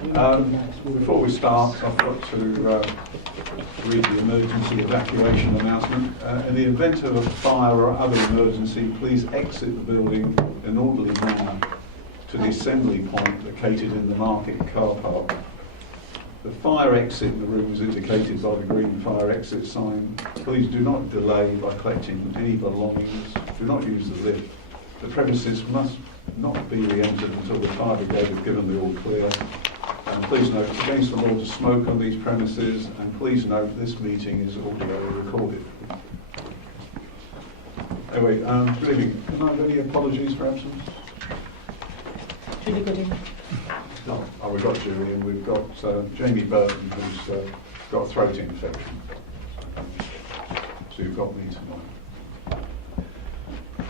Before we start, I've got to read the emergency evacuation announcement. In the event of a fire or other emergency, please exit the building in an orderly manner to the assembly point located in the market car park. The fire exit in the room is indicated by the green fire exit sign. Please do not delay by collecting any belongings. Do not use the lift. The premises must not be re-entered until the fire brigade have given the all clear. And please note, it's against the law to smoke on these premises, and please note this meeting is audio recorded. Anyway, good evening. Can I have any apologies for absence? Julie Gooding. Oh, we've got Julie, and we've got Jamie Burton, who's got a throat infection. So you've got me tonight.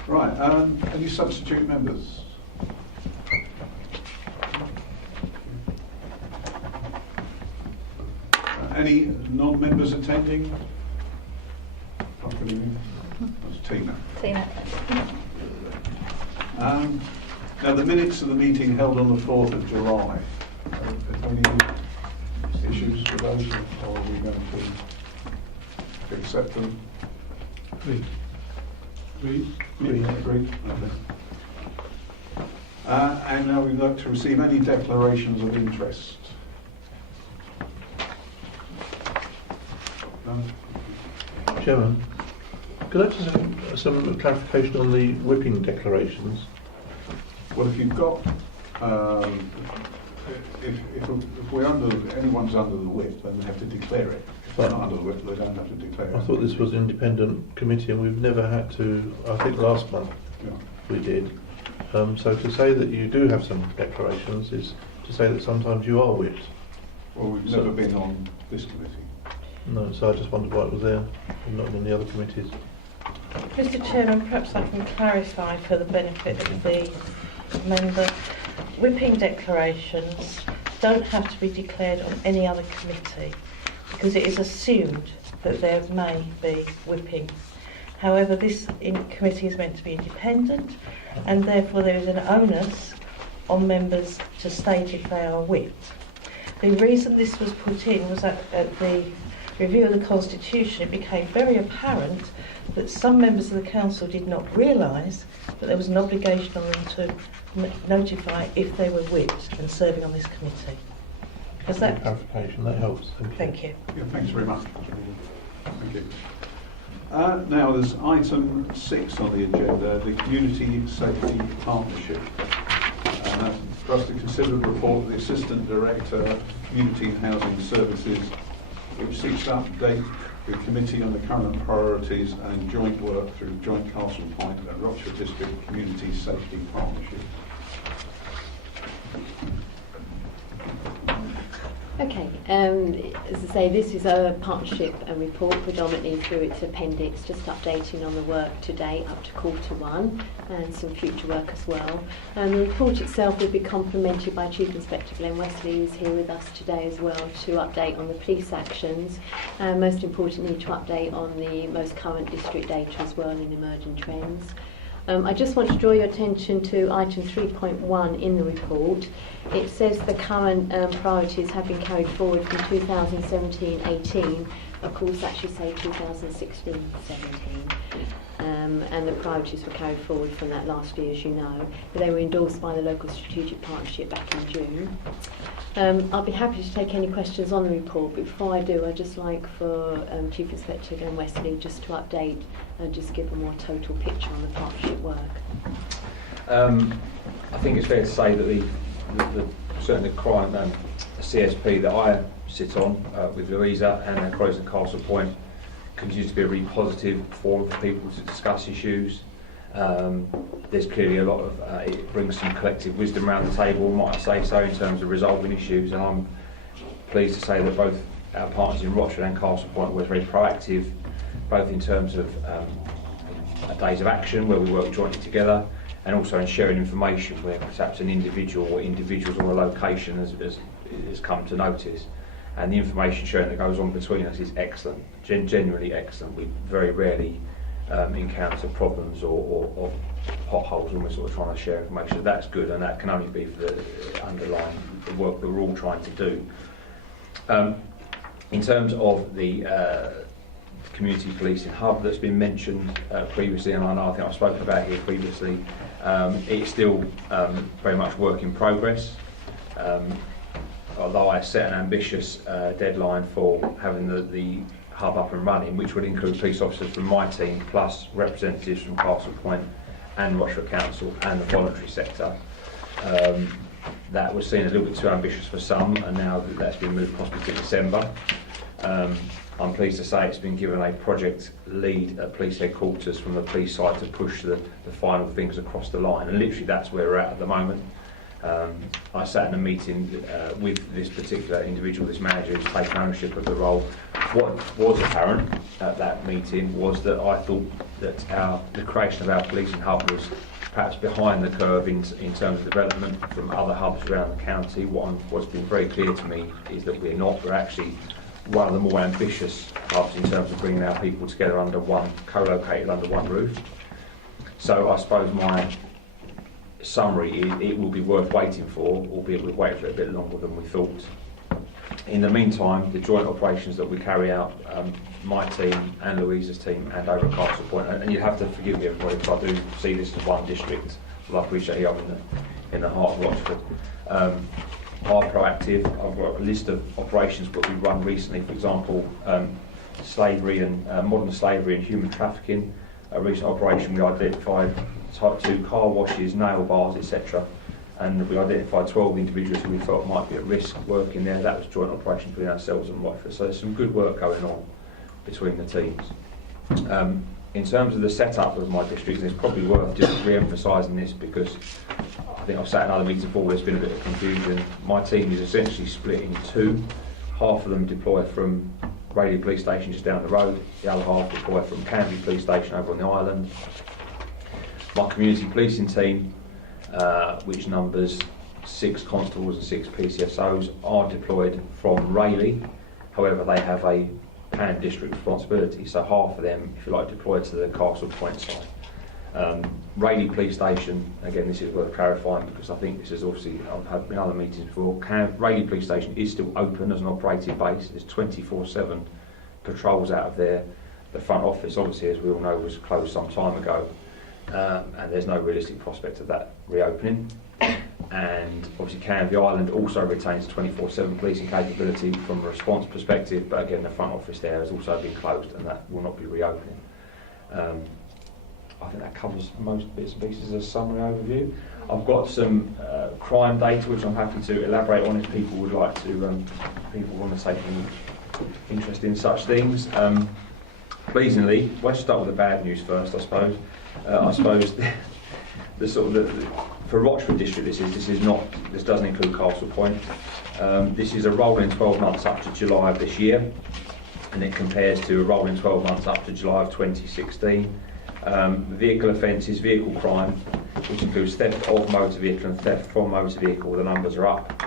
Right, any substitute members? Any non-members attending? That's Tina. Tina. Now, the minutes of the meeting held on the 4th of July. Any issues with those, or are we going to accept them? Agreed. Agreed. Okay. And now we'd like to receive any declarations of interest. No? Chairman, could I just have some clarification on the whipping declarations? Well, if you've got, if we're anyone's under the whip, then they have to declare it. If they're not under the whip, they don't have to declare it. I thought this was an independent committee, and we've never had to. I think last month we did. So to say that you do have some declarations is to say that sometimes you are whipped. Well, we've never been on this committee. No, so I just wondered why it was there and not in the other committees. Mr. Chairman, perhaps I can clarify for the benefit of the member. Whipping declarations don't have to be declared on any other committee because it is assumed that there may be whipping. However, this committee is meant to be independent, and therefore there is an onus on members to state if they are whipped. The reason this was put in was that at the review of the Constitution it became very apparent that some members of the council did not realise that there was an obligation on them to notify if they were whipped and serving on this committee. Is that clarification? That helps. Thank you. Yeah, thanks very much. Thank you. Now there's item 6 on the agenda, the Community Safety Partnership. For us to consider the report of the Assistant Director, Community and Housing Services, which seeks to update the committee on the current priorities and joint work through Joint Castle Point and Rochester District Community Safety Partnership. Okay, as I say, this is a partnership report predominantly through its appendix, just updating on the work to date up to Q1 and some future work as well. The report itself will be complemented by Chief Inspector Glenn Wesley, who's here with us today as well, to update on the police actions and most importantly to update on the most current district data as well and emerging trends. I just want to draw your attention to item 3.1 in the report. It says the current priorities have been carried forward from 2017-18, of course actually say 2016-17. And the priorities were carried forward from that last year, as you know. But they were endorsed by the local strategic partnership back in June. I'll be happy to take any questions on the report, but before I do, I'd just like for Chief Inspector Glenn Wesley just to update and just give a more total picture on the partnership work. I think it's fair to say that certainly the client CSP that I sit on with Louisa and Crows and Castle Point continues to be a really positive forum for people to discuss issues. There's clearly a lot of, it brings some collective wisdom around the table, might I say so, in terms of resolving issues, and I'm pleased to say that both our partners in Rochester and Castle Point were very proactive, both in terms of days of action where we work jointly together, and also in sharing information where perhaps an individual or individuals or a location has come to notice. And the information sharing that goes on between us is excellent, genuinely excellent. We very rarely encounter problems or potholes when we're sort of trying to share information. That's good, and that can only be for the underlying the work that we're all trying to do. In terms of the community policing hub that's been mentioned previously, and I think I've spoken about here previously, it's still very much work in progress. Although I set an ambitious deadline for having the hub up and running, which would include police officers from my team, plus representatives from Castle Point and Rochford Council and the voluntary sector. That was seen a little bit too ambitious for some, and now that's been moved possibly to December. I'm pleased to say it's been given a project lead at police headquarters from the police side to push the final things across the line, and literally that's where we're at the moment. I sat in a meeting with this particular individual, this manager who's taken ownership of the role. What was apparent at that meeting was that I thought that the creation of our policing hub was perhaps behind the curve in terms of development from other hubs around the county. What's been very clear to me is that we're not. We're actually one of the more ambitious hubs in terms of bringing our people together under one, co-located under one roof. So I suppose my summary is it will be worth waiting for, albeit we've waited for it a bit longer than we thought. In the meantime, the joint operations that we carry out, my team and Louisa's team and over at Castle Point, and you have to forgive me everybody if I do see this as one district, well, I appreciate you in the heart of Rochford, are proactive. I've got a list of operations that we run recently, for example, slavery and modern slavery and human trafficking. A recent operation we identified type 2 car washes, nail bars, etc. And we identified 12 individuals who we felt might be at risk working there. That was a joint operation between ourselves and Rochford. So there's some good work going on between the teams. In terms of the setup of my district, it's probably worth just re-emphasising this because I think I've sat in other meetings before, there's been a bit of confusion. My team is essentially split in two. Half of them deploy from Rayleigh Police Station just down the road. The other half deploy from Canby Police Station over on the island. My community policing team, which numbers 6 constables and 6 PCSOs, are deployed from Rayleigh. However, they have a pan district responsibility, so half of them, if you like, deployed to the Castle Point side. Rayleigh Police Station, again, this is worth clarifying because I think this is obviously, I've had in other meetings before, Rayleigh Police Station is still open as an operating base. There's 24/7 patrols out of there. The front office, obviously, as we all know, was closed some time ago, and there's no realistic prospect of that reopening. And obviously Canby Island also retains 24/7 policing capability from a response perspective, but again the front office there has also been closed and that will not be reopening. I think that covers most bits and pieces as a summary overview. I've got some crime data which I'm happy to elaborate on if people would like to, people want to take any interest in such things. Pleasingly, let's start with the bad news first, I suppose. For Rochford District, this doesn't include Castle Point. This is a rolling 12 months up to July of this year, and it compares to a rolling 12 months up to July of 2016. Vehicle offences, vehicle crime, which includes theft of motor vehicle and theft from motor vehicle, the numbers are up.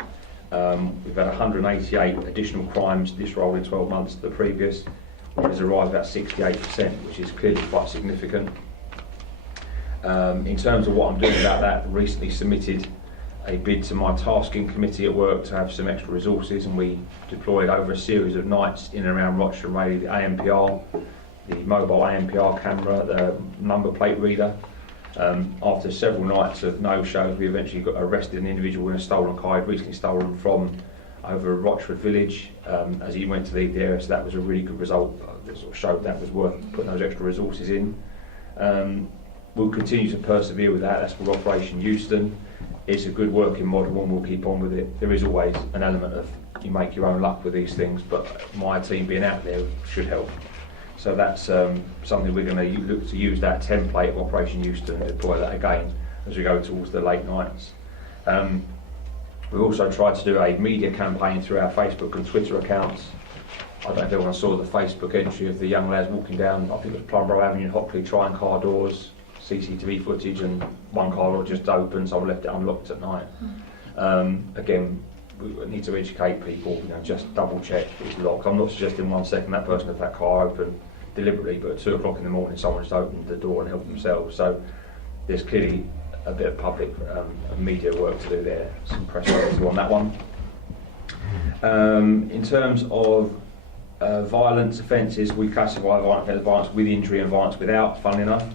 We've had 188 additional crimes this rolling 12 months to the previous, which has arrived at 68%, which is clearly quite significant. In terms of what I'm doing about that, I recently submitted a bid to my tasking committee at work to have some extra resources, and we deployed over a series of nights in and around Rochester and Rayleigh the ANPR, the mobile ANPR camera, the number plate reader. After several nights of no-shows, we eventually got arrested an individual in a stolen car he'd recently stolen from over Rochford Village as he went to leave the area, so that was a really good result. That sort of showed that was worth putting those extra resources in. We'll continue to persevere with that. That's for Operation Euston. It's a good working model and we'll keep on with it. There is always an element of you make your own luck with these things, but my team being out there should help. So that's something we're going to look to use that template of Operation Euston and deploy that again as we go towards the late nights. We've also tried to do a media campaign through our Facebook and Twitter accounts. I don't know if everyone saw the Facebook entry of the young lads walking down, I think it was Plumborough Avenue in Hockley, trying car doors, CCTV footage, and one car door just open, so I left it unlocked at night. Again, we need to educate people, just double check it's locked. I'm not suggesting 1 second that person had that car open deliberately, but at 2 o'clock in the morning someone just opened the door and helped themselves. So there's clearly a bit of public media work to do there, some press releases on that one. In terms of violence offences, we classify violence with injury and violence without, funnily enough.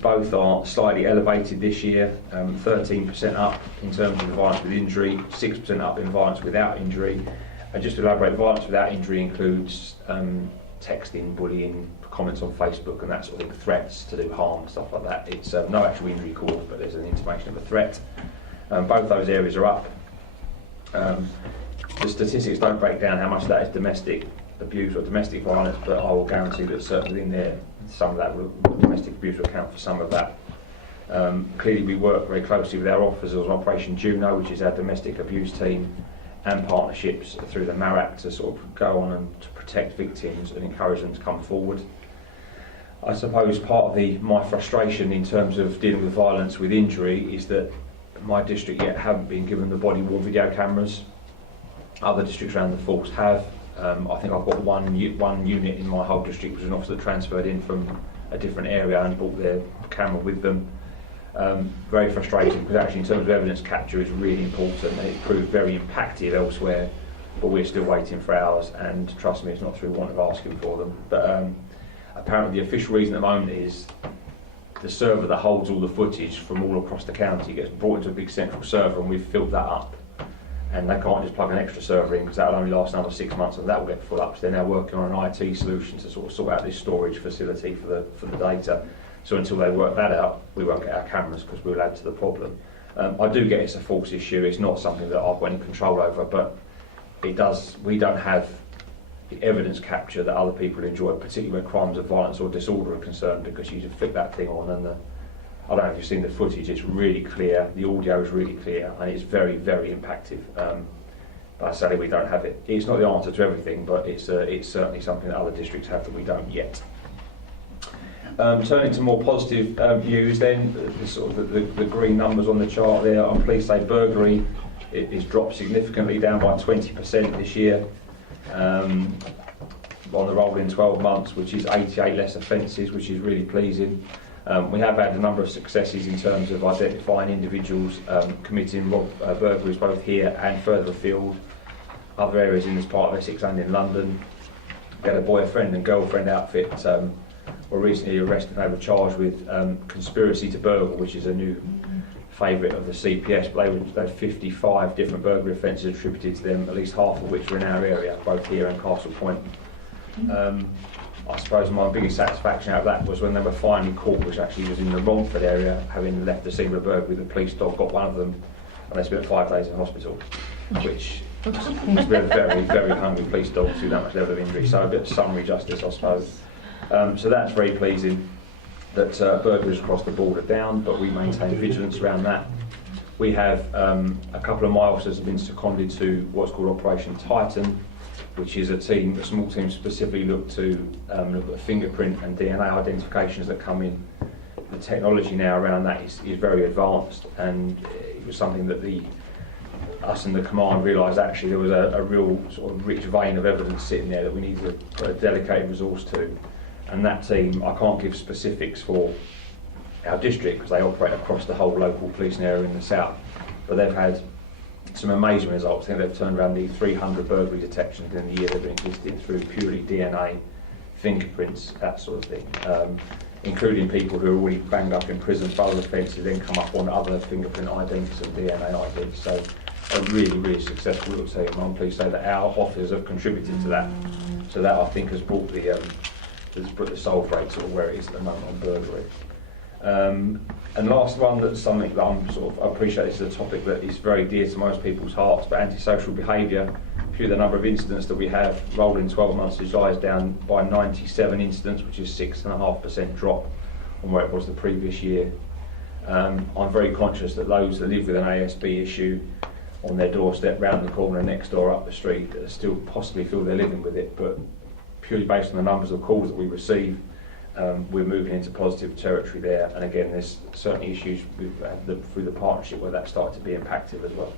Both are slightly elevated this year, 13% up in terms of the violence with injury, 6% up in violence without injury. And just to elaborate, violence without injury includes texting, bullying, comments on Facebook and that sort of thing, threats to do harm, stuff like that. It's no actual injury caused, but there's an intimation of a threat. Both those areas are up. The statistics don't break down how much of that is domestic abuse or domestic violence, but I will guarantee that certainly in there, some of that domestic abuse will account for some of that. Clearly we work very closely with our officers on Operation Juno, which is our domestic abuse team, and partnerships through the MARAC to sort of go on and to protect victims and encourage them to come forward. I suppose part of my frustration in terms of dealing with violence with injury is that my district yet haven't been given the body-worn video cameras. Other districts around the force have. I think I've got one unit in my whole district, which was an officer that transferred in from a different area and brought their camera with them. Very frustrating, because actually in terms of evidence capture is really important, and it proved very impactful elsewhere, but we're still waiting for ours, and trust me, it's not through want of asking for them. But apparently the official reason at the moment is the server that holds all the footage from all across the county gets brought into a big central server, and we've filled that up. And they can't just plug an extra server in, because that'll only last another 6 months and that will get full up. So they're now working on an IT solution to sort out this storage facility for the data. So until they work that out, we won't get our cameras, because we'll add to the problem. I do get it's a false issue. It's not something that I've got any control over, but we don't have the evidence capture that other people enjoy, particularly when crimes of violence or disorder are concerned, because you just flick that thing on and I don't know if you've seen the footage, it's really clear, the audio is really clear, and it's very, very impactful. But sadly we don't have it. It's not the answer to everything, but it's certainly something that other districts have that we don't yet. Turning to more positive views then, the green numbers on the chart there, I'm pleased to say burglary is dropped significantly, down by 20% this year. On the rolling 12 months, which is 88 less offences, which is really pleasing. We have had a number of successes in terms of identifying individuals committing burglaries both here and further afield, other areas in this part of Essex and in London. We had a boyfriend and girlfriend outfit were recently arrested and they were charged with conspiracy to burgle, which is a new favourite of the CPS. But they had 55 different burglary offences attributed to them, at least half of which were in our area, both here and Castle Point. I suppose my biggest satisfaction out of that was when they were finally caught, which actually was in the Romford area, having left the scene of a burglary. The police dog got one of them, and they spent 5 days in hospital, which must be a very, very hungry police dog to that much level of injury. So a bit of summary justice, I suppose. So that's very pleasing that burglaries across the board are down, but we maintain vigilance around that. We have a couple of my officers have been seconded to what's called Operation Titan, which is a small team specifically look at fingerprint and DNA identifications that come in. The technology now around that is very advanced, and it was something that us and the command realised actually there was a real sort of rich vein of evidence sitting there that we needed to put a dedicated resource to. And that team, I can't give specifics for our district because they operate across the whole local policing area in the south, but they've had some amazing results. I think they've turned around the 300 burglary detections in the year they've been existing through purely DNA, fingerprints, that sort of thing, including people who are already banged up in prison for other offences, then come up on other fingerprint idents and DNA idents. So a really, really successful little team. I'm pleased to say that our officers have contributed to that. So that I think has brought the solve rate sort of where it is at the moment on burglary. And last one, that's something that I appreciate this is a topic that is very dear to most people's hearts, but antisocial behaviour. The number of incidents that we have rolling 12 months to July is down by 97 incidents, which is 6.5% drop on where it was the previous year. I'm very conscious that those that live with an ASB issue on their doorstep, round the corner, next door, up the street, still possibly feel they're living with it, but purely based on the numbers of calls that we receive, we're moving into positive territory there. And again, there's certainly issues through the partnership where that started to be impacted as well.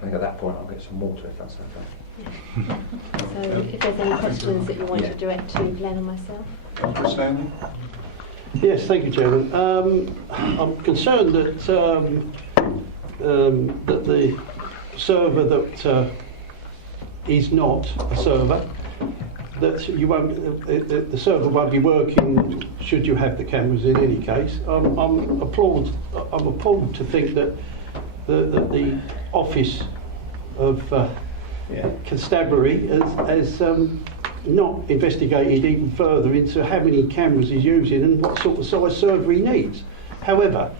I think at that point I'll get some water if that's okay. So if there's any questions that you want to direct to Glenn or myself. Understanding? Yes, thank you, Chairman. I'm concerned that that the server that is not a server, that you won't, the server won't be working should you have the cameras in any case. I'm appalled to think that the office of constabulary has not investigated even further into how many cameras he's using and what sort of size server he needs. However,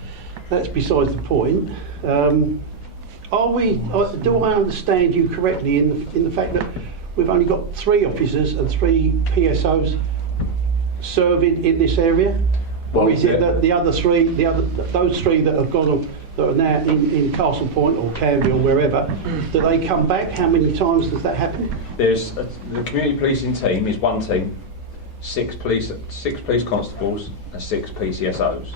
that's besides the point. Do I understand you correctly in the fact that we've only got 3 officers and 3 PSOs serving in this area? Or is it that the other 3, those 3 that have gone on, that are now in Castle Point or Canby or wherever, do they come back? How many times does that happen? The community policing team is one team, 6 police constables and 6 PCSOs.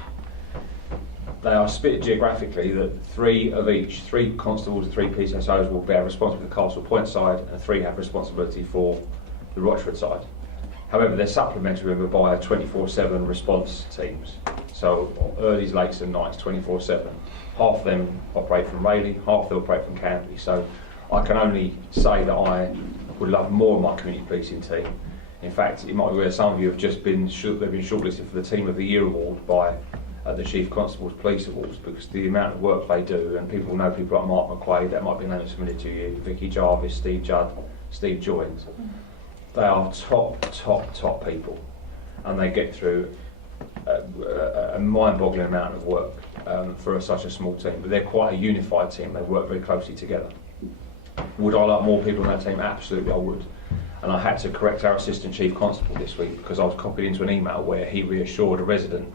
They are split geographically that 3 of each, 3 constables and 3 PCSOs will bear responsibility for the Castle Point side and 3 have responsibility for the Rochford side. However, they're supplementary by 24/7 response teams. So earlys, lates and nights, 24/7. Half of them operate from Rayleigh, half of them operate from Canby. So I can only say that I would love more of my community policing team. In fact, it might be where some of you have just been shortlisted for the Team of the Year award by the Chief Constable's Police Awards, because the amount of work they do, and people know people like Mark McQuaid, that might be named familiar to you, Vicky Jarvis, Steve Judd, Steve Joynes. They are top people, and they get through a mind-boggling amount of work for such a small team. But they're quite a unified team. They work very closely together. Would I like more people on that team? Absolutely, I would. And I had to correct our Assistant Chief Constable this week because I was copied into an email where he reassured a resident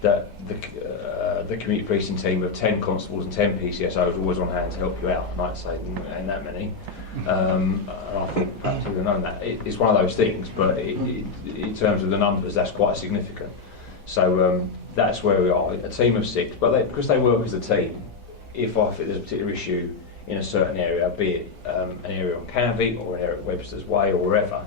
that the community policing team of 10 constables and 10 PCSOs are always on hand to help you out. And I'd say, ain't that many. And I think perhaps we've known that. It's one of those things, but in terms of the numbers, that's quite significant. So that's where we are, a team of 6. But because they work as a team, if I think there's a particular issue in a certain area, be it an area on Canby or an area at Webster's Way or wherever,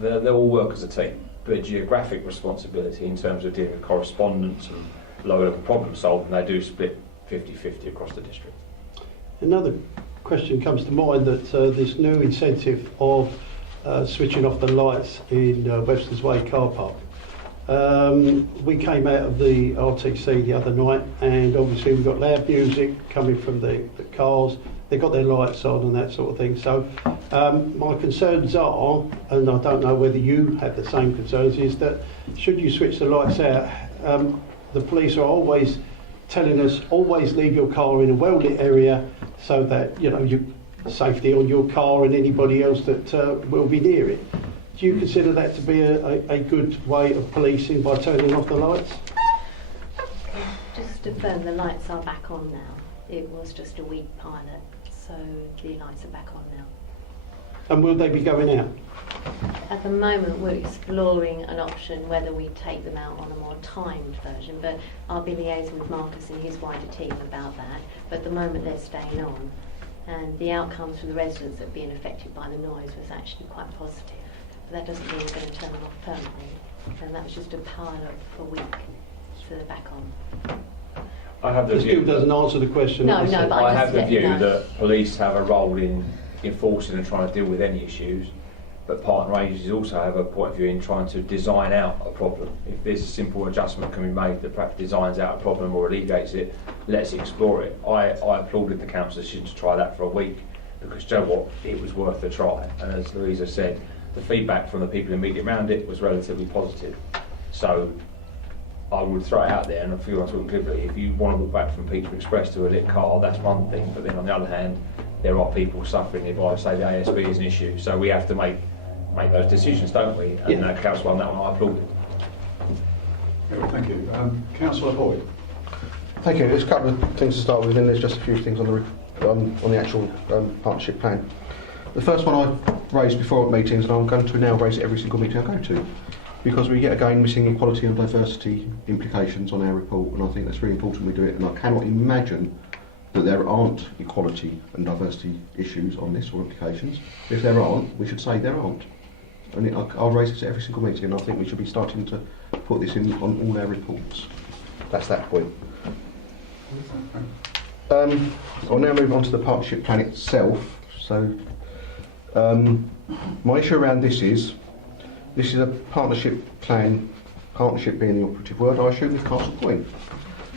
they'll all work as a team. But geographic responsibility in terms of dealing with correspondence and low-level problem solving, they do split 50-50 across the district. Another question comes to mind, that this new incentive of switching off the lights in Webster's Way car park. We came out of the RTC the other night, and obviously we've got loud music coming from the cars. They've got their lights on and that sort of thing. So my concerns are, and I don't know whether you have the same concerns, is that should you switch the lights out, the police are always telling us, always leave your car in a well-lit area so that, you know, you safety on your car and anybody else that will be near it. Do you consider that to be a good way of policing by turning off the lights? Just to confirm, the lights are back on now. It was just a week pilot, so the lights are back on now. And will they be going out? At the moment, we're exploring an option whether we take them out on a more timed version, but I'll be liaising with Marcus and his wider team about that. But at the moment, they're staying on, and the outcomes for the residents that are being affected by the noise was actually quite positive. But that doesn't mean we're going to turn them off permanently, and that was just a pilot for a week, so they're back on. I have the This view still doesn't answer the question. No, no, but I have the view that police have a role in enforcing and trying to deal with any issues, but partner agencies also have a point of view in trying to design out a problem. If there's a simple adjustment can be made that perhaps designs out a problem or alleviates it, let's explore it. I applauded the council's decision to try that for a week because, do you know what, it was worth a try. And as Louisa said, the feedback from the people immediately around it was relatively positive. So I would throw it out there, and if you want to talk glibly, if you want to walk back from Peter Express to a lit car, that's one thing, but then on the other hand, there are people suffering if I say the ASB is an issue, so we have to make those decisions, don't we? And Councillor, on that one, I applaud it. Thank you. Councillor Boyd. Thank you. There's a couple of things to start with, and there's just a few things on the actual partnership plan. The first one I've raised before at meetings, and I'm going to now raise it every single meeting I go to, because we get again missing equality and diversity implications on our report, and I think that's really important we do it, and I cannot imagine that there aren't equality and diversity issues on this or implications. If there aren't, we should say there aren't. And I'll raise it at every single meeting, and I think we should be starting to put this in on all our reports. That's that point. I'll now move on to the partnership plan itself. So, my issue around this is a partnership plan, partnership being the operative word, I assume, with Castle Point.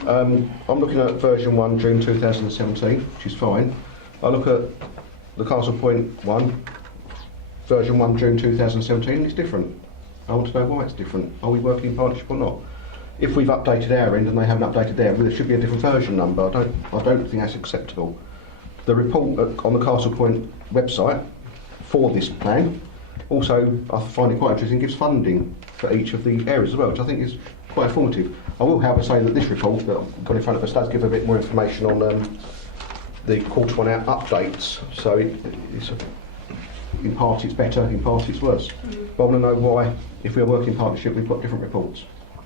I'm looking at version 1, June 2017, which is fine. I look at the Castle Point one, version 1, June 2017, it's different. I want to know why it's different. Are we working in partnership or not? If we've updated our end and they haven't updated theirs, well, there should be a different version number. I don't think that's acceptable. The report on the Castle Point website for this plan, also, I find it quite interesting, gives funding for each of the areas as well, which I think is quite informative. I will, however, say that this report that I've got in front of us does give a bit more information on the quarter one out updates, so it's in part it's better, in part it's worse. But I want to know why, if we're working in partnership, we've got different reports.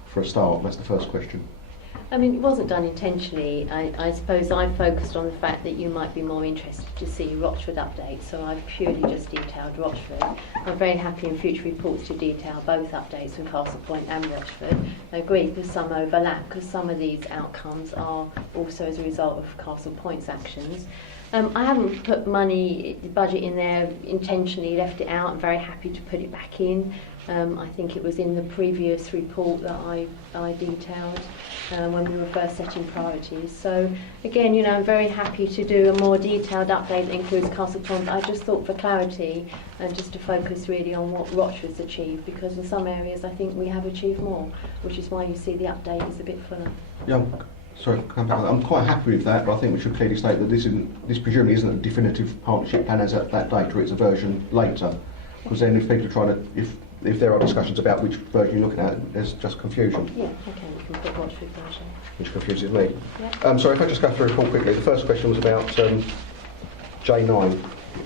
For a start, that's the first question. I mean, it wasn't done intentionally. I suppose I focused on the fact that you might be more interested to see Rochford updates, so I've purely just detailed Rochford. I'm very happy in future reports to detail both updates from Castle Point and Rochford. I agree there's some overlap because some of these outcomes are also as a result of Castle Point's actions. I haven't put budget in there intentionally, left it out. I'm very happy to put it back in. I think it was in the previous report that I detailed when we were first setting priorities. So again, I'm very happy to do a more detailed update that includes Castle Point. I just thought for clarity and just to focus really on what Rochford's achieved, because in some areas I think we have achieved more, which is why you see the update is a bit fuller. Yeah, sorry, come back on that. I'm quite happy with that, but I think we should clearly state that this presumably isn't a definitive partnership plan as at that date, or it's a version later. Because then if people are trying to, if there are discussions about which version you're looking at, there's just confusion. Yeah, okay, we can put Rochford version. Which confuses me. Yeah. Sorry, if I just go through the report quickly. The first question was about J9.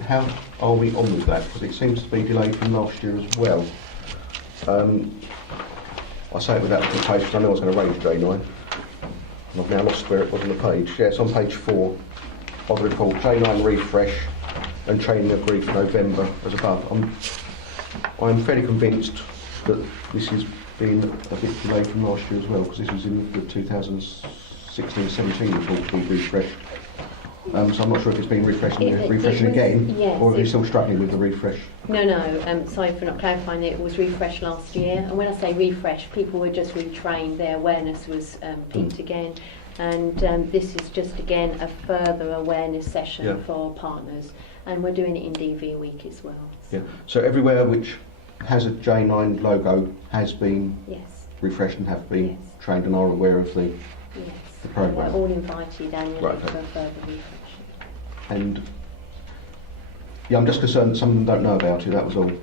How are we on with that? Because it seems to be delayed from last year as well. I say it without the page because I know I was going to raise J9. And I've now lost where it was on the page. Yeah, it's on page 4 of the report. J9 refresh and training agreed for November as above. I'm fairly convinced that this has been a bit delayed from last year as well, because this was in the 2016-17 report to be refreshed. So I'm not sure if it's been refreshing again, yes, or are you still struggling with the refresh? No, sorry for not clarifying it. It was refreshed last year, and when I say refresh, people were just retrained, their awareness was peaked again, and this is just again a further awareness session for partners, and we're doing it in DV week as well. Yeah. So everywhere which has a J9 logo has been refreshed and have been trained and are aware of the programme. They're all invited annually for further refresh. And I'm just concerned that some of them don't know about it, that was all. Okay.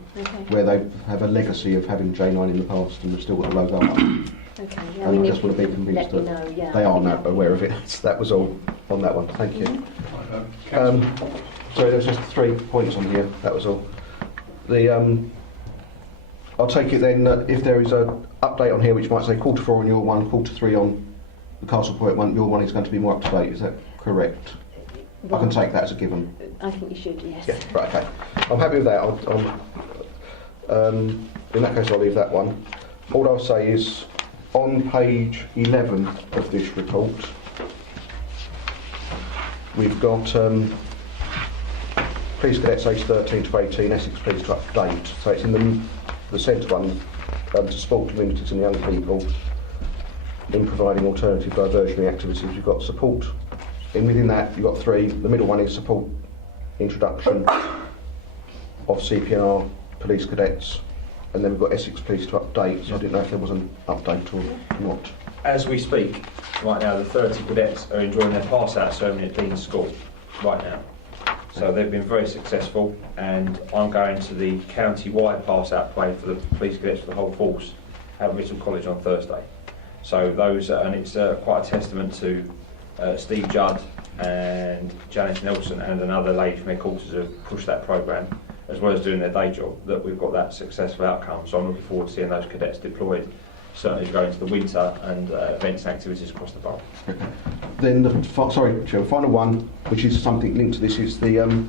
Where they have a legacy of having J9 in the past and they've still got the logo up. Okay. And I just want to be convinced that they are now aware of it. That was all on that one. Thank you. Sorry, there's just 3 points on here. That was all. I'll take it then that if there is an update on here which might say quarter 4 on your one, quarter 3 on the Castle Point one, your one is going to be more up to date. Is that correct? Well, I can take that as a given. I think you should, yes. Yeah, right, okay. I'm happy with that. In that case, I'll leave that one. All I'll say is, on page 11 of this report, we've got Police Cadets aged 13 to 18, Essex Police to update. So it's in the centre one, to support communities and young people in providing alternative diversionary activities. We've got support. And within that, you've got 3. The middle one is support introduction of CPR police cadets, and then we've got Essex Police to update. So I didn't know if there was an update or not. As we speak, right now, the 30 cadets are enjoying their pass-out ceremony at Dean's School right now. So they've been very successful, and I'm going to the county-wide pass-out play for the police cadets for the whole force at Mitchell College on Thursday. So those, and it's quite a testament to Steve Judd and Janice Nelson and another lady from headquarters who have pushed that programme, as well as doing their day job, that we've got that successful outcome. So I'm looking forward to seeing those cadets deployed, certainly going into the winter and events and activities across the borough. Okay. Then the final one, which is something linked to this, is the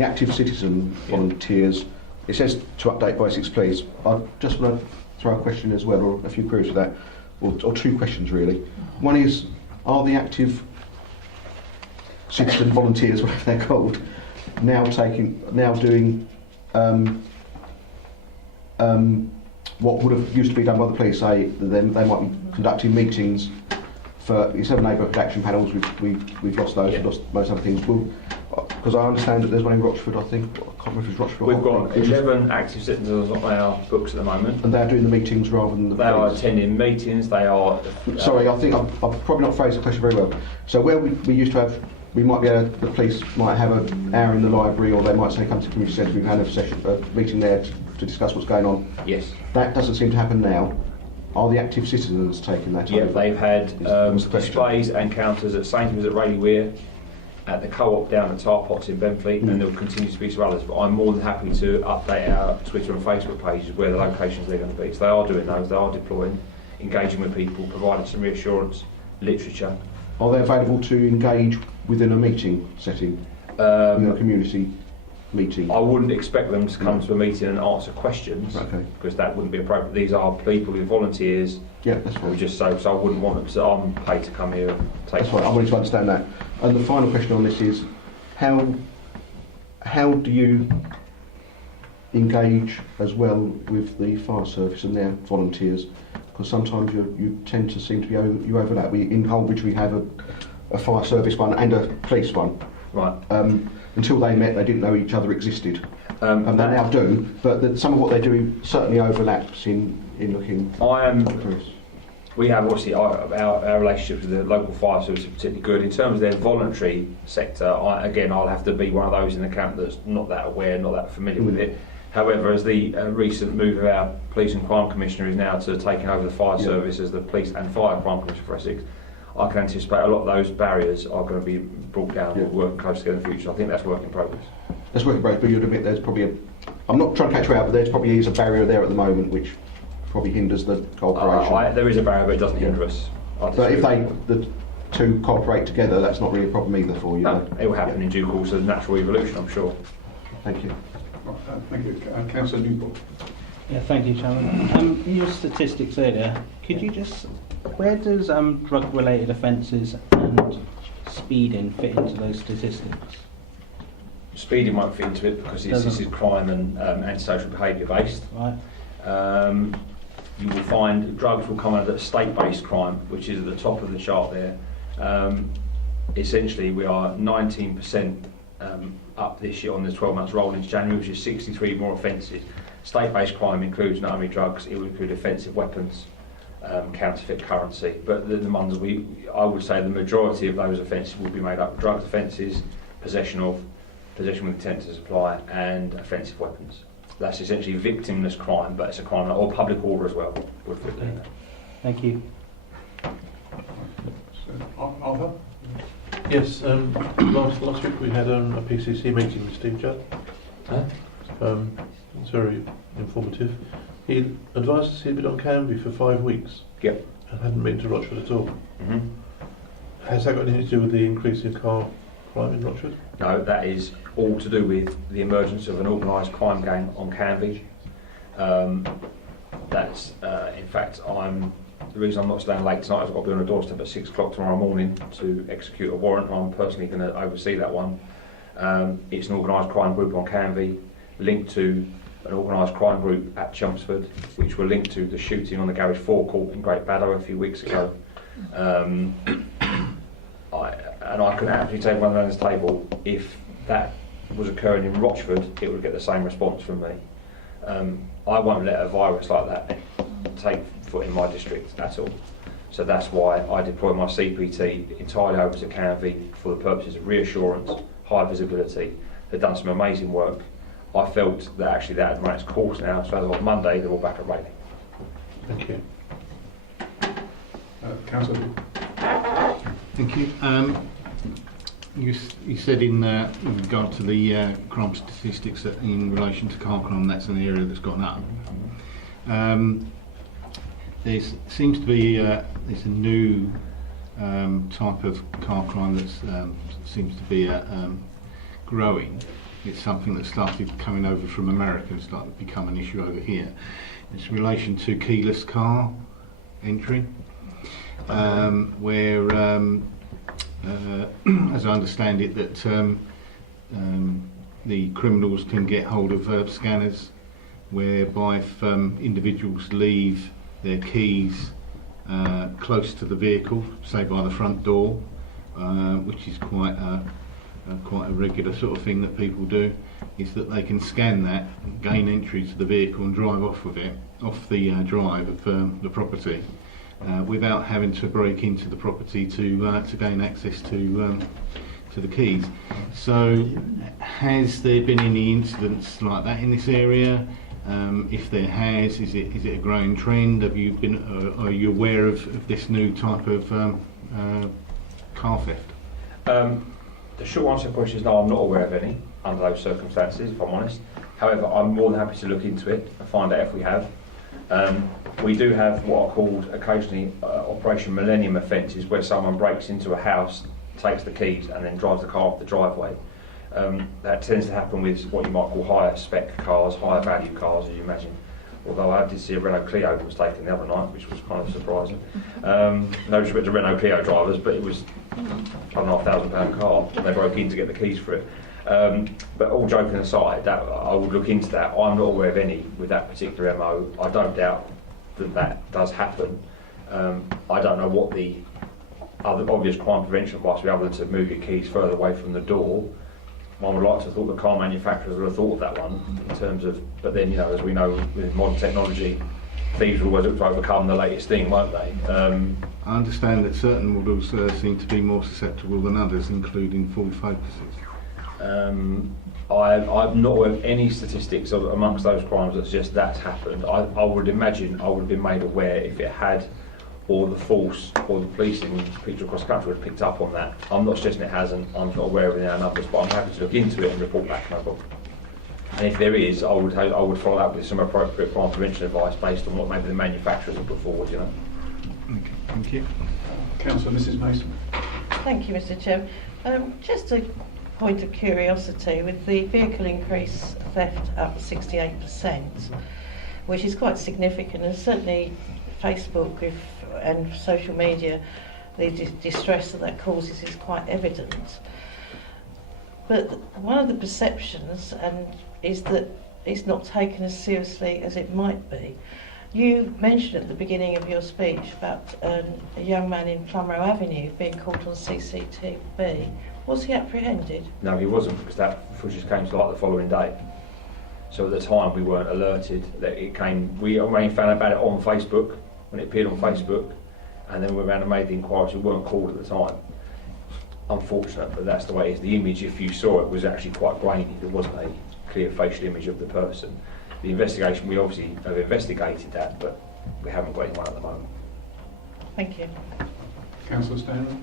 active citizen volunteers. It says to update by Essex Police. I just want to throw a question as well, or a few queries with that, or two questions really. One is, are the active citizen volunteers, whatever they're called, now doing what would have used to be done by the police? Say they might be conducting meetings for instead of neighbourhood action panels. We've lost those. Yeah. We've lost most other things. Because I understand that there's one in Rochford. I think I can't remember if it's Rochford. We've got 11 active citizens on our books at the moment. And they're doing the meetings rather than the They are police. attending meetings. They are. Sorry, I think I've probably not phrased the question very well. So where we used to have, we might be able, the police might have an hour in the library, or they might say come to the community centre. We've had a meeting there to discuss what's going on. Yes. That doesn't seem to happen now. Are the active citizens taking that Yeah, over? they've had What's the question? displays and counters at Sainsbury's at Rayleigh Weir, at the Co-op down at Tar Pots in Benfleet, and there will continue to be some others. But I'm more than happy to update our Twitter and Facebook pages where the locations they're going to be. So they are doing those. They are deploying, engaging with people, providing some reassurance, literature. Are they available to engage within a meeting setting, in a community meeting? I wouldn't expect them to come to a meeting and answer questions, Okay. because that wouldn't be appropriate. These are people who volunteers. Yeah, that's fine. We just so I wouldn't want them to. I'm paid to come here and take. That's fine. I wanted to understand that. And the final question on this is, how do you engage as well with the fire service and their volunteers? Because sometimes you tend to seem to be you overlap. In Holbridge we have a fire service one and a police one. Right. Until they met, they didn't know each other existed, and they that- now do. But some of what they do certainly overlaps in looking. We have obviously our relationship with the local fire service is particularly good. In terms of their voluntary sector, I'll have to be one of those in the camp that's not that aware, not that familiar with it. However, as the recent move of our Police and Crime Commissioner is now to taking over the fire service as the Police and Fire Crime Commissioner for Essex, I can anticipate a lot of those barriers are going to be brought down and work close together in the future. I think that's work in progress. That's working great, but you'd admit there's probably I'm not trying to catch you out, but there's probably is a barrier there at the moment which probably hinders the cooperation. There is a barrier, but it doesn't hinder us. But if the two cooperate together, that's not really a problem either for you. No, it will happen in due course as a natural evolution, I'm sure. Thank you. Thank you. Councillor Newport. Yeah, thank you, Chairman. Your statistics earlier, could you just, where does drug-related offences and speeding fit into those statistics? Speeding won't fit into it because this is crime and antisocial behaviour based. Right. You will find drugs will come under state-based crime, which is at the top of the chart there. Essentially, we are 19% up this year on the 12 months rolling to January, which is 63 more offences. State-based crime includes not only drugs, it will include offensive weapons, counterfeit currency, but the ones I would say the majority of those offences will be made up of drugs offences, possession with intent to supply, and offensive weapons. That's essentially victimless crime, but it's a crime, or public order as well. Okay. Thank you. Arthur? Yes, last week we had a PCC meeting with Steve Judd. It's very informative. He advised us he'd been on Canby for 5 weeks. Yep. And hadn't been to Rochford at all. Mm-hmm. Has that got anything to do with the increase in car crime in Rochford? No, that is all to do with the emergence of an organised crime gang on Canby. That's, in fact, the reason I'm not staying late tonight is I've got to be on a doorstep at 6 o'clock tomorrow morning to execute a warrant. I'm personally going to oversee that one. It's an organised crime group on Canby, linked to an organised crime group at Chelmsford, which were linked to the shooting on the Garage Forecourt in Great Baddow a few weeks ago. I can actually take one around this table. If that was occurring in Rochford, it would get the same response from me. I won't let a virus like that take foot in my district at all. So that's why I deploy my CPT entirely over to Canby for the purposes of reassurance, high visibility. They've done some amazing work. I felt that actually that had run its course now, so as of Monday they're all back at Rayleigh. Thank you. Councillor? Thank you. You said in regard to the crime statistics that in relation to car crime, that's an area that's gone up. There seems to be there's a new type of car crime that seems to be growing. it's something that started coming over from America and started to become an issue over here. It's in relation to keyless car entry, where, as I understand it, that the criminals can get hold of scanners, whereby if individuals leave their keys close to the vehicle, say by the front door, which is quite a regular sort of thing that people do, is that they can scan that, gain entry to the vehicle and drive off with it, off the drive of the property, without having to break into the property to gain access to the keys. So has there been any incidents like that in this area? If there has, is it a growing trend? Have you been? Are you aware of this new type of car theft? The short answer to the question is no, I'm not aware of any under those circumstances, if I'm honest. However, I'm more than happy to look into it and find out if we have. We do have what are called occasionally Operation Millennium offences, where someone breaks into a house, takes the keys and then drives the car off the driveway. That tends to happen with what you might call higher spec cars, higher value cars, as you imagine. Although I did see a Renault Clio that was taken the other night, which was kind of surprising. No respect to Renault Clio drivers, but it was a £1,500 car, and they broke in to get the keys for it. But all joking aside, that I would look into that. I'm not aware of any with that particular MO. I don't doubt that does happen. I don't know what the other obvious crime prevention advice would be, other than to move your keys further away from the door. One would like to have thought the car manufacturers would have thought of that one in terms of, but then, you know, as we know with modern technology, thieves will always look to overcome the latest thing, won't they? I understand that certain models seem to be more susceptible than others, including Ford Focuses. I'm not aware of any statistics amongst those crimes that suggest that's happened. I would imagine I would have been made aware if it had, or the force or the policing people across the country would have picked up on that. I'm not suggesting it hasn't, I'm not aware of any of our numbers, but I'm happy to look into it and report back, no problem. And if there is, I would follow up with some appropriate crime prevention advice based on what maybe the manufacturers have put forward, you know. Okay, thank you. Councillor Mrs Mason. Thank you, Mr Chair. Just a point of curiosity, with the vehicle increase theft up 68%, which is quite significant, and certainly Facebook and social media, the distress that causes is quite evident. But one of the perceptions is that it's not taken as seriously as it might be. You mentioned at the beginning of your speech about a young man in Plumrow Avenue being caught on CCTV. Was he apprehended? No, he wasn't, because that footage came to light the following day. So at the time we weren't alerted that it came. We only found out about it on Facebook, when it appeared on Facebook, and then we ran and made the inquiries. We weren't called at the time. Unfortunate, but that's the way it is. The image, if you saw it, was actually quite grainy. There wasn't a clear facial image of the person. The investigation, we obviously have investigated that, but we haven't got anyone at the moment. Thank you. Councillor Stanley.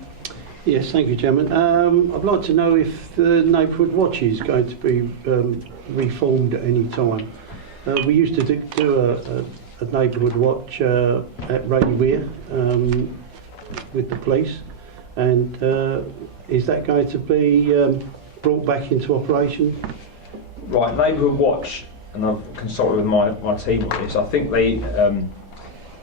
Yes, thank you, Chairman. I'd like to know if the Neighbourhood Watch is going to be reformed at any time. We used to do a Neighbourhood Watch at Raleigh Weir with the police, and is that going to be brought back into operation? Right, Neighbourhood Watch, and I've consulted with my team on this. I think the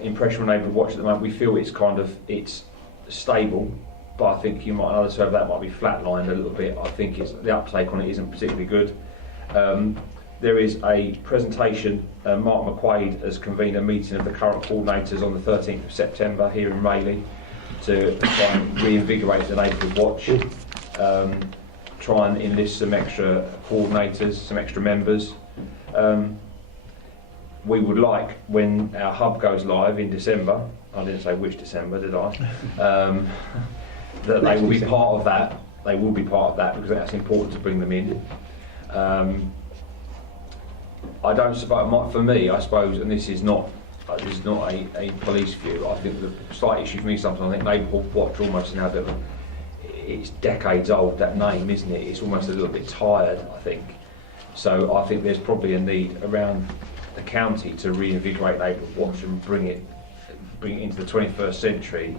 impression of Neighbourhood Watch at the moment, we feel it's stable, but I think you might, another term of that might be flatlined a little bit. I think the uptake on it isn't particularly good. There is a presentation. Mark McQuaid has convened a meeting of the current coordinators on the 13th of September here in Raleigh to try and reinvigorate the Neighbourhood Watch, try and enlist some extra coordinators, some extra members. We would like, when our hub goes live in December, I didn't say which December, did I? That they will be part of that. They will be part of that, because that's important to bring them in. I don't suppose, for me, I suppose, and this is not a police view. I think the slight issue for me sometimes, I think Neighbourhood Watch almost now that it's decades old, that name, isn't it? It's almost a little bit tired, I think. So I think there's probably a need around the county to reinvigorate Neighbourhood Watch and bring it into the 21st century.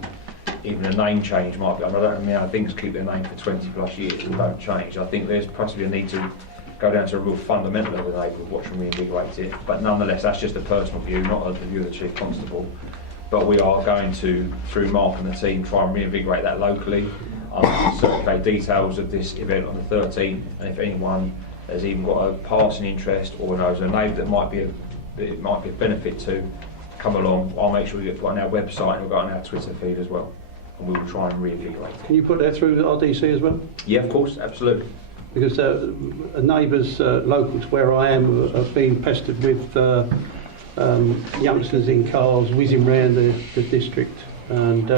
Even a name change might be. I mean, things keep their name for 20 plus years and don't change. I think there's possibly a need to go down to a real fundamental level with Neighbourhood Watch and reinvigorate it. But nonetheless, that's just a personal view, not the view of the Chief Constable. But we are going to, through Mark and the team, try and reinvigorate that locally. I'm going to circulate details of this event on the 13th, and if anyone has even got a passing interest or knows a neighbour that might be a benefit to, come along. I'll make sure we get put on our website and we'll go on our Twitter feed as well, and we will try and reinvigorate it. Can you put that through the RDC as well? Yeah, of course, absolutely. Because neighbours local to where I am have been pestered with youngsters in cars whizzing round the district, and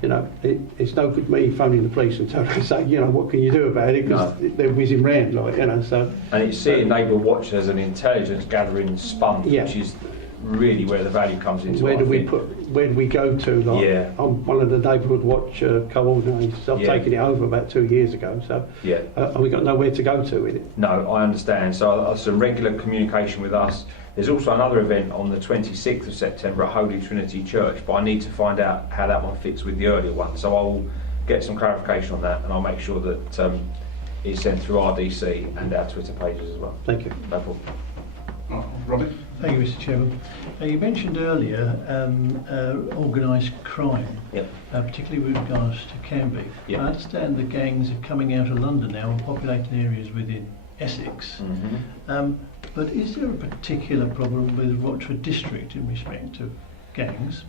you know, it's no good me phoning the police and telling them, say, you know, what can you do about it, because they're whizzing round, like, you know. So and it's seeing Neighbourhood Watch as an intelligence gathering sponge, yeah, which is really where the value comes into. Where do we go to? Like, yeah. I'm one of the Neighbourhood Watch coordinators. I've taken it over about 2 years ago, so yeah, and we got nowhere to go to with it. No, I understand. So some regular communication with us. There's also another event on the 26th of September at Holy Trinity Church, but I need to find out how that one fits with the earlier one. So I'll get some clarification on that, and I'll make sure that it's sent through RDC and our Twitter pages as well. Thank you. No problem. Robin? Thank you, Mr. Chairman. You mentioned earlier organised crime, Yep. Particularly with regards to Canby. Yep. I understand the gangs are coming out of London now and populating areas within Essex. Mm-hmm. But is there a particular problem with Rochford District in respect of gangs?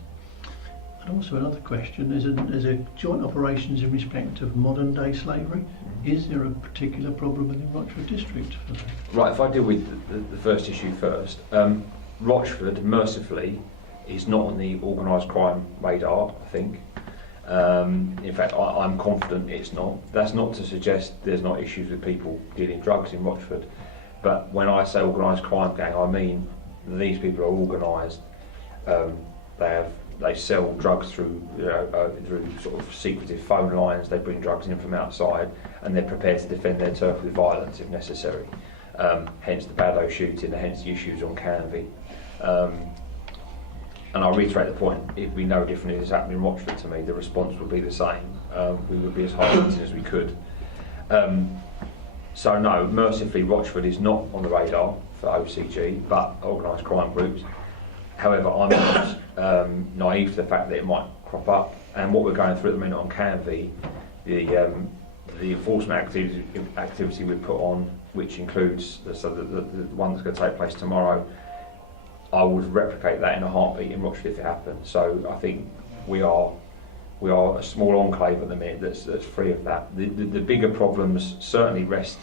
And also another question, there's a joint operations in respect of modern day slavery. Is there a particular problem within Rochford District for that? Right, if I deal with the first issue first, Rochford, mercifully, is not on the organised crime radar, I think. In fact, I'm confident it's not. That's not to suggest there's not issues with people dealing drugs in Rochford. But when I say organised crime gang, I mean these people are organised. They sell drugs through through sort of secretive phone lines. They bring drugs in from outside, and they're prepared to defend their turf with violence if necessary. Hence the Badlow shooting, hence the issues on Canby. And I'll reiterate the point: if we know differently is happening in Rochford, to me, the response would be the same. We would be as hard-hitting as we could. So no, mercifully, Rochford is not on the radar for OCG, but organised crime groups. However, I'm not naive to the fact that it might crop up. And what we're going through at the minute on Canby, the enforcement activity we put on, which includes the one that's going to take place tomorrow, I would replicate that in a heartbeat in Rochford if it happened. So I think we are a small enclave at the minute that's free of that. The bigger problems certainly rest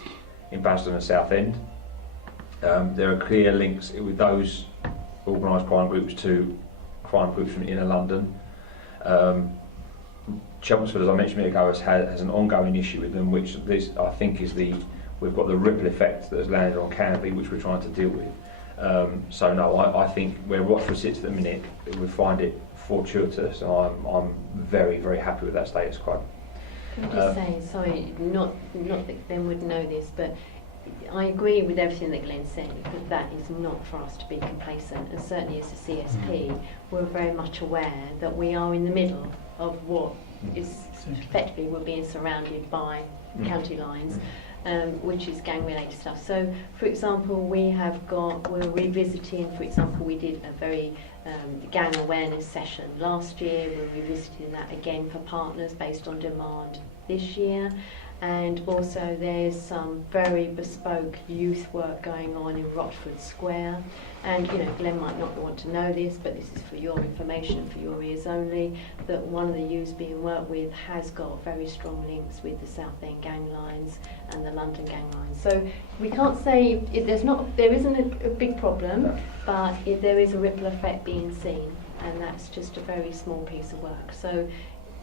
in Basildon and Southend. There are clear links with those organised crime groups to crime groups from inner London. Chelmsford, as I mentioned a minute ago, has an ongoing issue with them, which this I think is we've got the ripple effect that has landed on Canby, which we're trying to deal with. So no, I think where Rochford sits at the minute, we find it fortuitous, and I'm very, very happy with that status quo. Can I just say, sorry, not that Glenn would know this, but I agree with everything that Glenn said, but that is not for us to be complacent, and certainly as a CSP, we're very much aware that we are in the middle of what is effectively we're being surrounded by county lines, which is gang-related stuff. So, for example, we're revisiting, for example, we did a very gang awareness session last year. We're revisiting that again for partners based on demand this year. And also there's some very bespoke youth work going on in Rochford Square. And, you know, Glenn might not want to know this, but this is for your information, for your ears only, that one of the youths being worked with has got very strong links with the Southend gang lines and the London gang lines. So we can't say, there isn't a big problem, but there is a ripple effect being seen, and that's just a very small piece of work. So,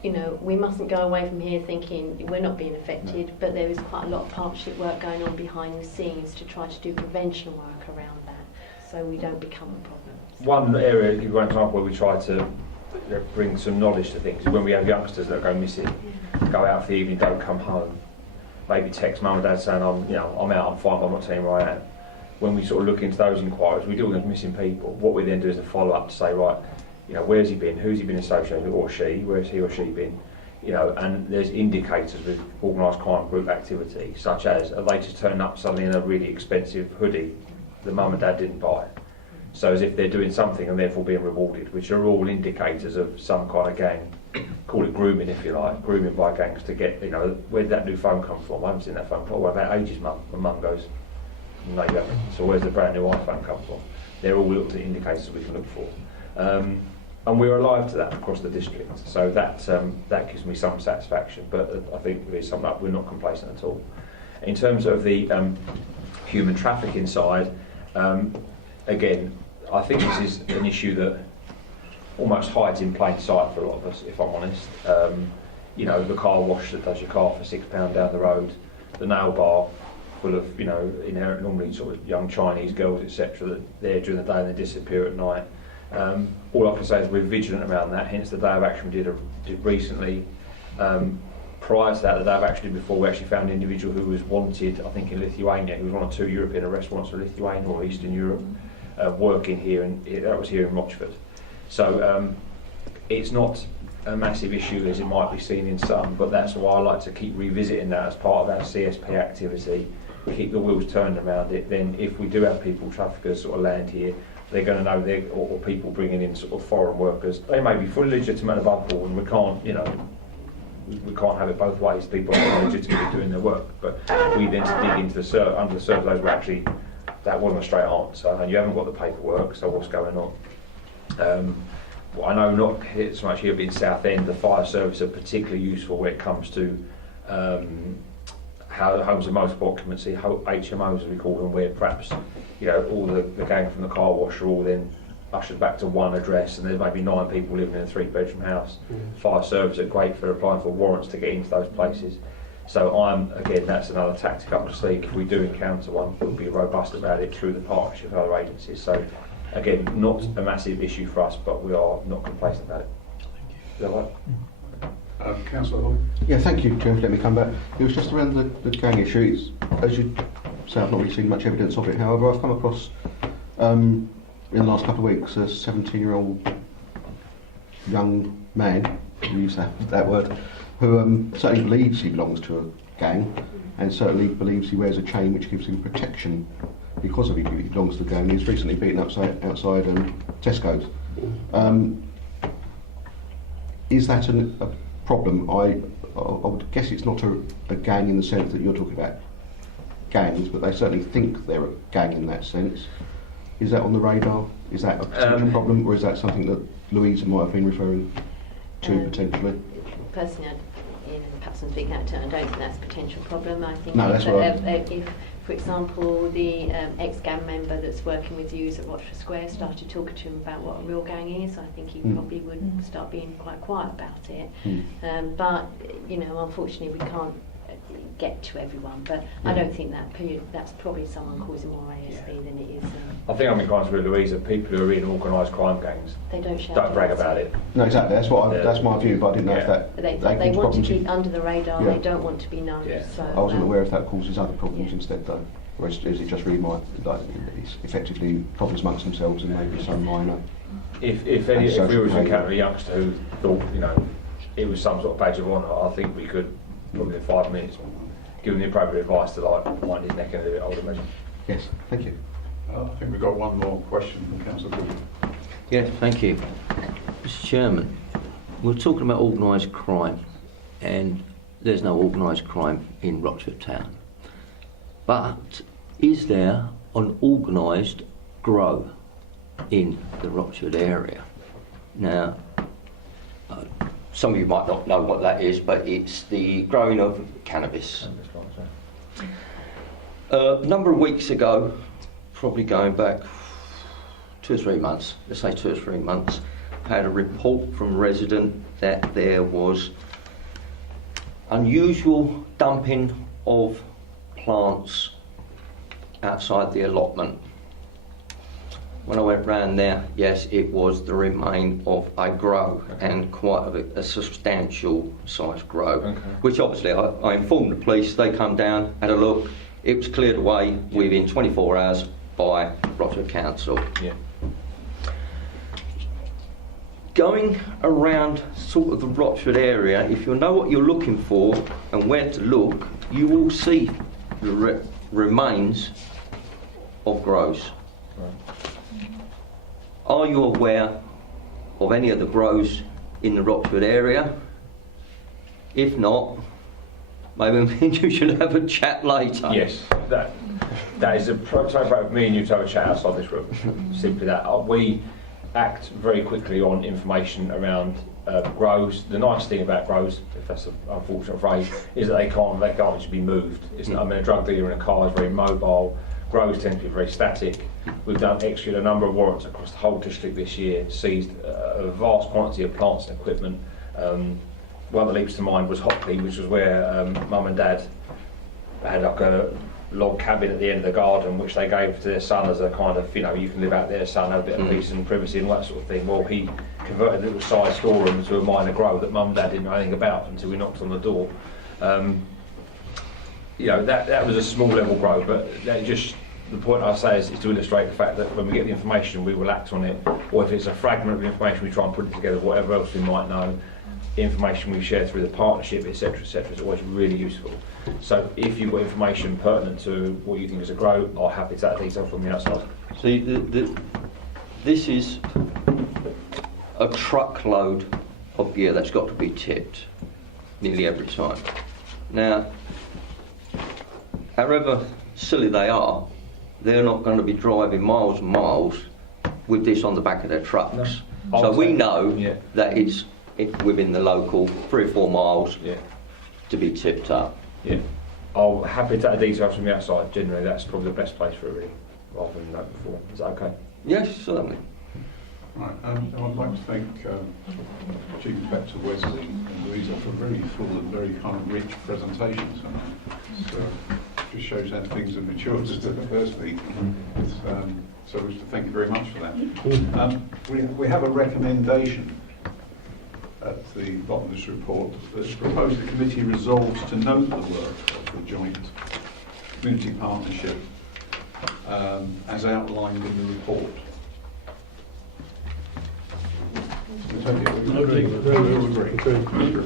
you know, we mustn't go away from here thinking we're not being affected, but there is quite a lot of partnership work going on behind the scenes to try to do prevention work around that, so we don't become a problem. One area, give you one example where we try to bring some knowledge to things, is when we have youngsters that go missing, go out for the evening, don't come home, maybe text mum and dad saying, I'm out, I'm fine, I'm not telling you where I am. When we sort of look into those inquiries, we deal with missing people. What we then do is a follow-up to say, right, you know, where's he been? Who's he been associated with, or she? Where's he or she been? You know, and there's indicators with organised crime group activity, such as are they just turning up suddenly in a really expensive hoodie that mum and dad didn't buy? So as if they're doing something and therefore being rewarded, which are all indicators of some kind of gang. Call it grooming if you like, grooming by gangs to get, you know, where did that new phone come from? I haven't seen that phone call. What about ages, mum? And mum goes, no you haven't. So where's the brand new iPhone come from? They're all little indicators we can look for. And we're alive to that across the district. So that gives me some satisfaction, but I think there's something that we're not complacent at all. In terms of the human trafficking side, again, I think this is an issue that almost hides in plain sight for a lot of us, if I'm honest. You know, the car wash that does your car for £6 down the road, the nail bar full of, you know, inherent normally sort of young Chinese girls, etc., that they're during the day and they disappear at night. All I can say is we're vigilant around that, hence the day of action we did recently. Prior to that, the day of action before, we actually found an individual who was wanted, I think in Lithuania. He was one of 2 European arrest warrants for Lithuania or Eastern Europe, working here, that was here in Rochford. So it's not a massive issue as it might be seen in some, but that's why I like to keep revisiting that as part of our CSP activity, keep the wheels turned around it. Then if we do have people traffickers sort of land here, they're going to know or people bringing in sort of foreign workers, they may be fully legitimate above board, and we can't, you know, we can't have it both ways. People are legitimately doing their work, but we then to dig into under the surface, those were actually, that wasn't a straight answer, and you haven't got the paperwork, so what's going on? Well, I know not so much here, but in Southend, the fire service are particularly useful when it comes to how homes of multiple occupancy, HMOs as we call them, where perhaps, you know, all the gang from the car wash are all then ushered back to one address, and there's maybe 9 people living in a 3-bedroom house. Fire service are great for applying for warrants to get into those places. So again, that's another tactic up the sleeve. If we do encounter one, we'll be robust about it through the partnership with other agencies. So again, not a massive issue for us, but we are not complacent about it. Is that right? Councillor Hall. Yeah, thank you, Chair, for letting me come back. It was just around the gang issue. It's, as you say, I've not really seen much evidence of it. However, I've come across, in the last couple of weeks, a 17-year-old young man, we use that word, who certainly believes he belongs to a gang, and certainly believes he wears a chain which gives him protection because of he belongs to the gang. He was recently beaten outside Tesco's. Is that a problem? I would guess it's not a gang in the sense that you're talking about gangs, but they certainly think they're a gang in that sense. Is that on the radar? Is that a potential problem, or is that something that Louisa might have been referring to potentially? Personally, perhaps I'm speaking out of turn, I don't think that's a potential problem. I think no, that's if, for example, the ex-gang member that's working with you at Rochford Square started talking to him about what a real gang is, I think he probably would start being quite quiet about it. But, you know, unfortunately we can't get to everyone, but I don't think that's probably someone causing more ASB than it is. I think I'm inclined to with Louisa, people who are in organised crime gangs they don't brag about it. No, exactly. That's that's my view, but I didn't know if that they want to keep under the radar. They don't want to be known. So, I wasn't aware if that causes other problems instead, though. Or is it just really it's effectively problems amongst themselves and maybe some minor? If we were to encounter a youngster who thought, you know, it was some sort of badge of honour, I think we could probably in 5 minutes give him the appropriate advice to like wind his neck in a bit, I would imagine. Yes, thank you. I think we've got one more question from Councillor Gould. Yes, thank you. Mr. Chairman, we're talking about organised crime, and there's no organised crime in Rochford Town. But is there an organised grow in the Rochford area? Now, some of you might not know what that is, but it's the growing of cannabis. A number of weeks ago, probably going back 2 or 3 months, let's say 2 or 3 months, I had a report from a resident that there was unusual dumping of plants outside the allotment. When I went round there, yes, it was the remain of a grow, and quite a substantial size grow, which obviously I informed the police. They come down, had a look, it was cleared away within 24 hours by Rochford Council. going around sort of the Rochford area, if you know what you're looking for and where to look, you will see the remains of grows. Are you aware of any of the grows in the Rochford area? If not, maybe you should have a chat later. Yes, that is a for me and you to have a chat outside this room. Simply that. We act very quickly on information around grows. The nice thing about grows, if that's an unfortunate phrase, is that they can't just be moved. It's not, I mean, a drug dealer in a car is very mobile. Grows tend to be very static. We've executed a number of warrants across the whole district this year, seized a vast quantity of plants and equipment. One that leaps to mind was Hockley, which was where Mum and Dad had like a log cabin at the end of the garden, which they gave to their son as a kind of, you know, you can live out there, son, have a bit of peace and privacy and all that sort of thing. Well, he converted a little side storeroom into a minor grow that Mum and Dad didn't know anything about until we knocked on the door. You know, that was a small level grow, but that just, the point I say is to illustrate the fact that when we get the information, we will act on it, or if it's a fragment of information, we try and put it together, whatever else we might know. Information we share through the partnership, etc., is always really useful. So if you've got information pertinent to what you think is a grow, I'm happy to take detail from the outside. See, this is a truckload of gear that's got to be tipped nearly every time. Now, however silly they are, they're not going to be driving miles and miles with this on the back of their trucks. No. So we know that it's within the local 3 or 4 miles to be tipped up. Yeah, I'm happy to take details from the outside. Generally, that's probably the best place for it, really, rather than that before. Is that okay? Yes, certainly. Right, I'd like to thank Chief Inspector Wesley and Louisa for very full and very kind of rich presentations. So just shows how things have matured since the first meeting. So we should thank you very much for that. We have a recommendation at the bottom of this report that's proposed the committee resolves to note the work of the joint community partnership as outlined in the report. Agree. Thank you.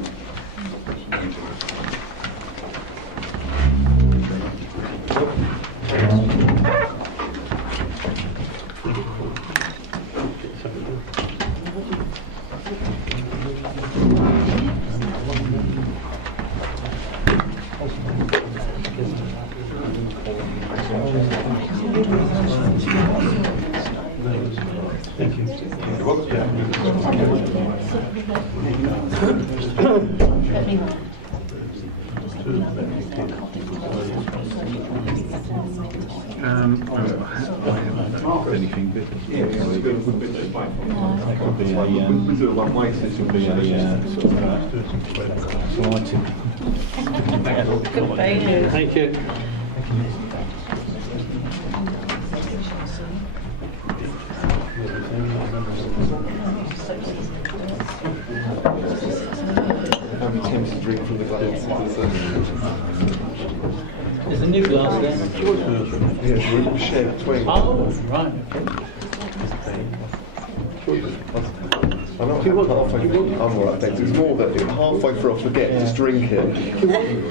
Anything, but Yeah, it's a good bit to explain. could be a We do it one way, so this will be sort of lighting. Good failure. Thank you. Tends to drink from the glass. There's a new glass there. Yes, we share between. Oh, right. I know I'm all right, thanks. It's more that halfway through I forget, just drink it.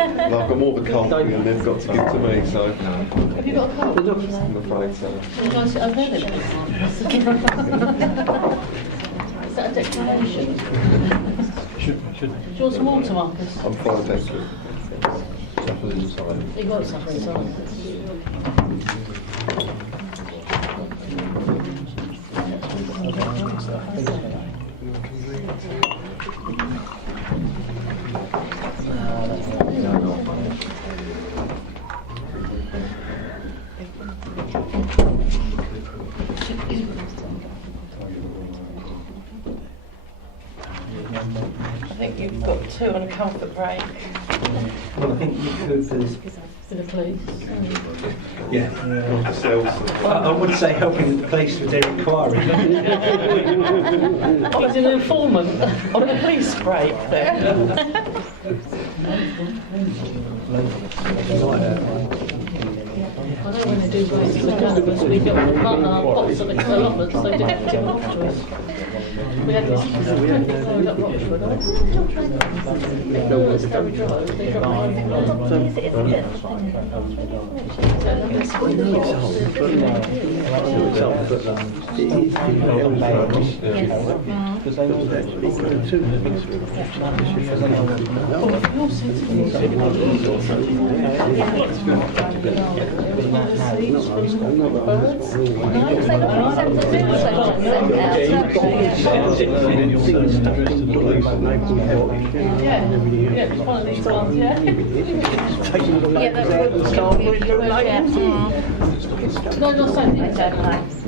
And I've got more of a cold and they've got to give to me, so Have you got a card? I'm afraid so. Can I sit over there then? Is that a declaration? Should. Do you want some water, Marcus? I'm fine, thank you. You got something inside. I think you've got 2 on a comfort break. Well, I think you could for this. For the police. I would say helping the police with their inquiry. I was an informant on the police break then. I know when they do races of cannabis, we get all the box of the allotments, they do it after us. We had this at Rochford. Because they know that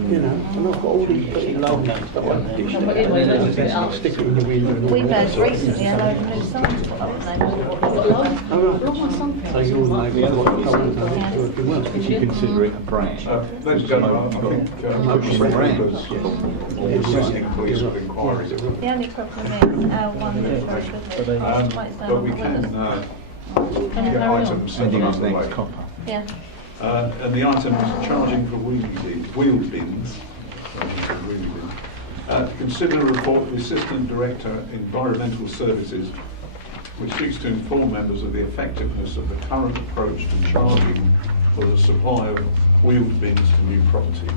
You know, and I've got all these pretty long names that won't stick it in the window. We've had recently a load of new signs put up there. So you'll know what colours Is you consider it a brand? Ladies and gentlemen, I think motion members or assisting police with inquiries. The only problem is our one is very good. But we can get items out of the way. Yeah. And the item is charging for wheel bins. Consider a report of the Assistant Director Environmental Services which seeks to inform members of the effectiveness of the current approach to charging for the supply of wheeled bins to new properties.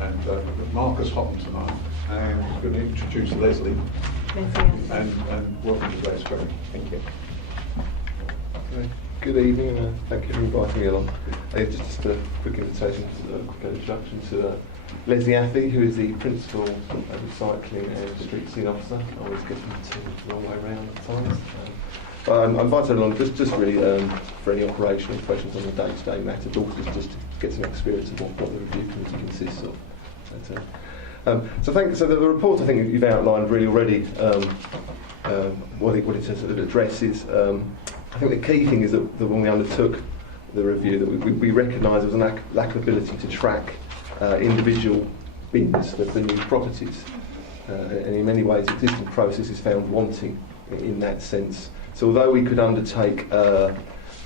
And Marcus Houghton tonight, and I'm going to introduce Leslie. And welcome to today's program. Thank you. Good evening, and thank you for inviting me along. Just a quick invitation, a quick introduction to Leslie Athy, who is the Principal Recycling and Street Scene Officer. I always get him to the wrong way around at times. I'm invited along just really for any operational questions on the day-to-day matter, but also just to get some experience of what the review committee consists of. So the report I think you've outlined really already what it addresses. I think the key thing is that when we undertook the review, that we recognised there was a lack of ability to track individual bins for new properties, and in many ways existing processes found wanting in that sense. So although we could undertake a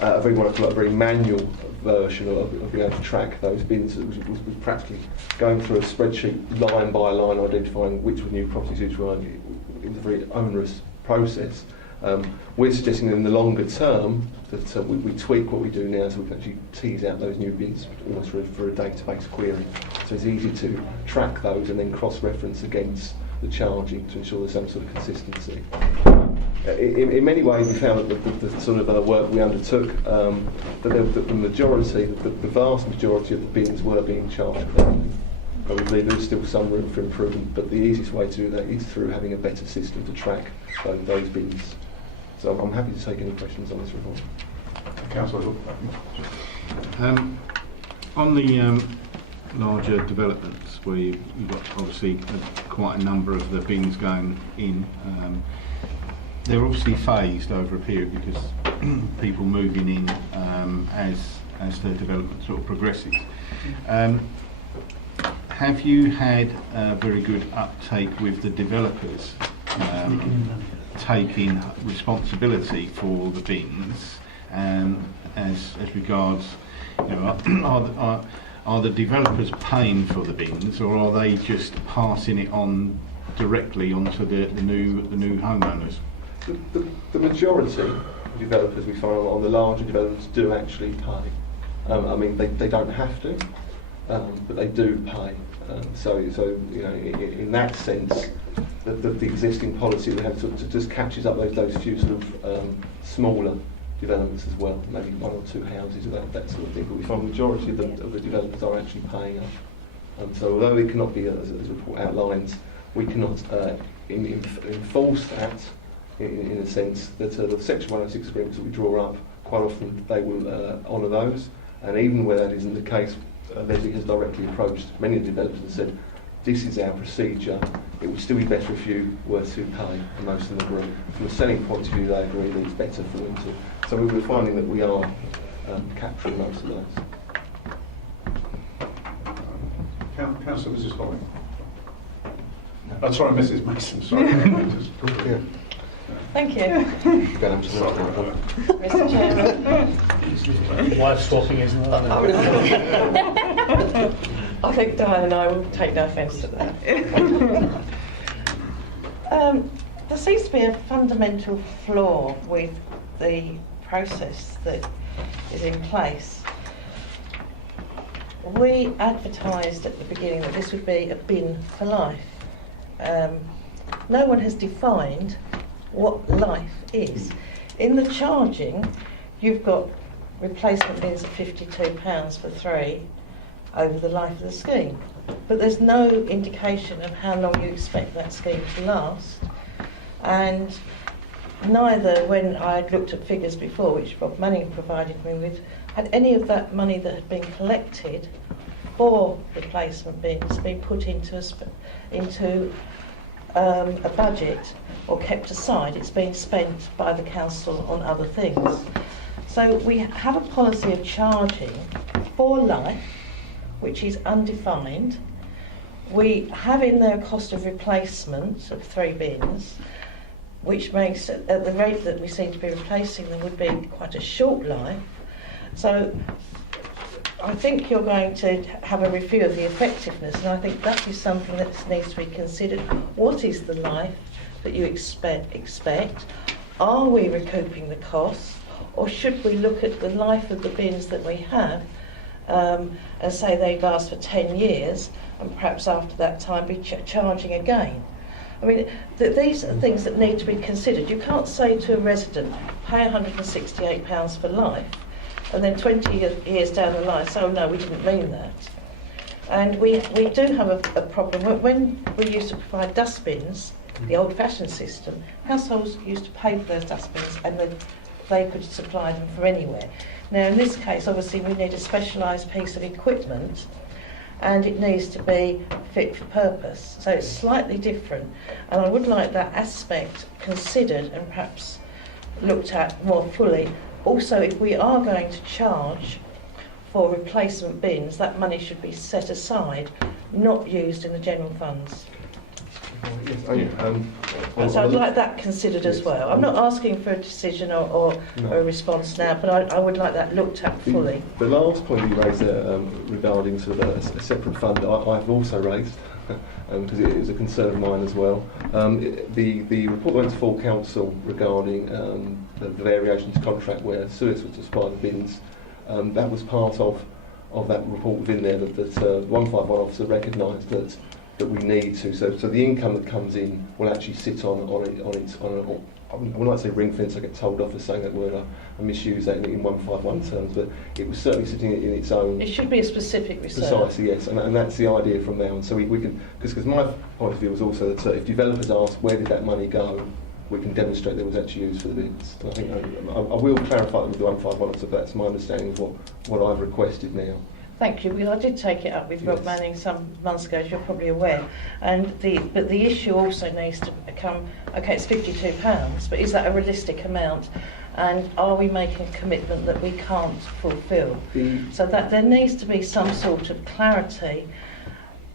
very manual version of being able to track those bins, it was practically going through a spreadsheet line by line, identifying which were new properties, which were in a very onerous process. We're suggesting that in the longer term that we tweak what we do now so we can actually tease out those new bins almost for a database query. So it's easy to track those and then cross-reference against the charging to ensure there's some sort of consistency. In many ways we found that the sort of work we undertook, that the majority, the vast majority of the bins were being charged correctly. But we believe there is still some room for improvement, but the easiest way to do that is through having a better system to track those bins. So I'm happy to take any questions on this report. Councillor. On the larger developments where you've got obviously quite a number of the bins going in, they're obviously phased over a period because people moving in as the development sort of progresses. Have you had a very good uptake with the developers taking responsibility for the bins, as regards, are the developers paying for the bins, or are they just passing it on directly onto the new homeowners? The majority of developers we find on the larger developments do actually pay. I mean, they don't have to, but they do pay. So in that sense, the existing policy we have just catches up those few sort of smaller developments as well, maybe one or two houses or that sort of thing. But we find the majority of the developers are actually paying up. So although it cannot be, as the report outlines, we cannot enforce that in a sense that the Section 106 agreements that we draw up, quite often they will honour those. And even where that isn't the case, Leslie has directly approached many of the developers and said, this is our procedure, it would still be better if you were to pay, and most of them agree. From a selling point of view, they agree that it's better for them to. So we're finding that we are capturing most of those. Councillor, Mrs. Holling. Oh, sorry, Mrs. Mason, sorry. Thank you. Mr. Chairman. Wife swapping isn't it? I think Diane and I will take no offence to that. There seems to be a fundamental flaw with the process that is in place. We advertised at the beginning that this would be a bin for life. No one has defined what life is. In the charging, you've got replacement bins of £52 for 3 over the life of the scheme. But there's no indication of how long you expect that scheme to last. And neither, when I had looked at figures before, which Rob Manning provided me with, had any of that money that had been collected for replacement bins been put into a budget or kept aside. It's been spent by the council on other things. So we have a policy of charging for life, which is undefined. We have in there a cost of replacement of 3 bins, which makes, at the rate that we seem to be replacing them, would be quite a short life. So I think you're going to have a review of the effectiveness, and I think that is something that needs to be considered. What is the life that you expect? Are we recouping the costs, or should we look at the life of the bins that we have and say they last for 10 years, and perhaps after that time be charging again? I mean, these are things that need to be considered. You can't say to a resident, pay £168 for life, and then 20 years down the line say, oh no, we didn't mean that. And we do have a problem. When we used to provide dustbins, the old-fashioned system, households used to pay for those dustbins, and they could supply them from anywhere. Now, in this case, obviously, we need a specialised piece of equipment, and it needs to be fit for purpose. So it's slightly different, and I would like that aspect considered and perhaps looked at more fully. Also, if we are going to charge for replacement bins, that money should be set aside, not used in the general funds. So I'd like that considered as well. I'm not asking for a decision or a response now, but I would like that looked at fully. The last point you raised there regarding sort of a separate fund, I've also raised, because it is a concern of mine as well. The report went to full council regarding the variations contract where Suez was to supply the bins. That was part of that report within there that 151 officer recognised that we need to. So the income that comes in will actually sit on I would like to say ring fence. I get told off for saying that word. I misuse that in 151 terms, but it was certainly sitting in its own. It should be a specific reserve. Precisely, yes, and that's the idea from now on. So we can, because my point of view was also that if developers ask where did that money go, we can demonstrate that it was actually used for the bins. And I think I will clarify that with the 151, so that's my understanding of what I've requested now. Thank you. Well, I did take it up with Rob Manning some months ago, as you're probably aware. But the issue also needs to become, okay, it's £52, but is that a realistic amount? And are we making a commitment that we can't fulfil? So that there needs to be some sort of clarity.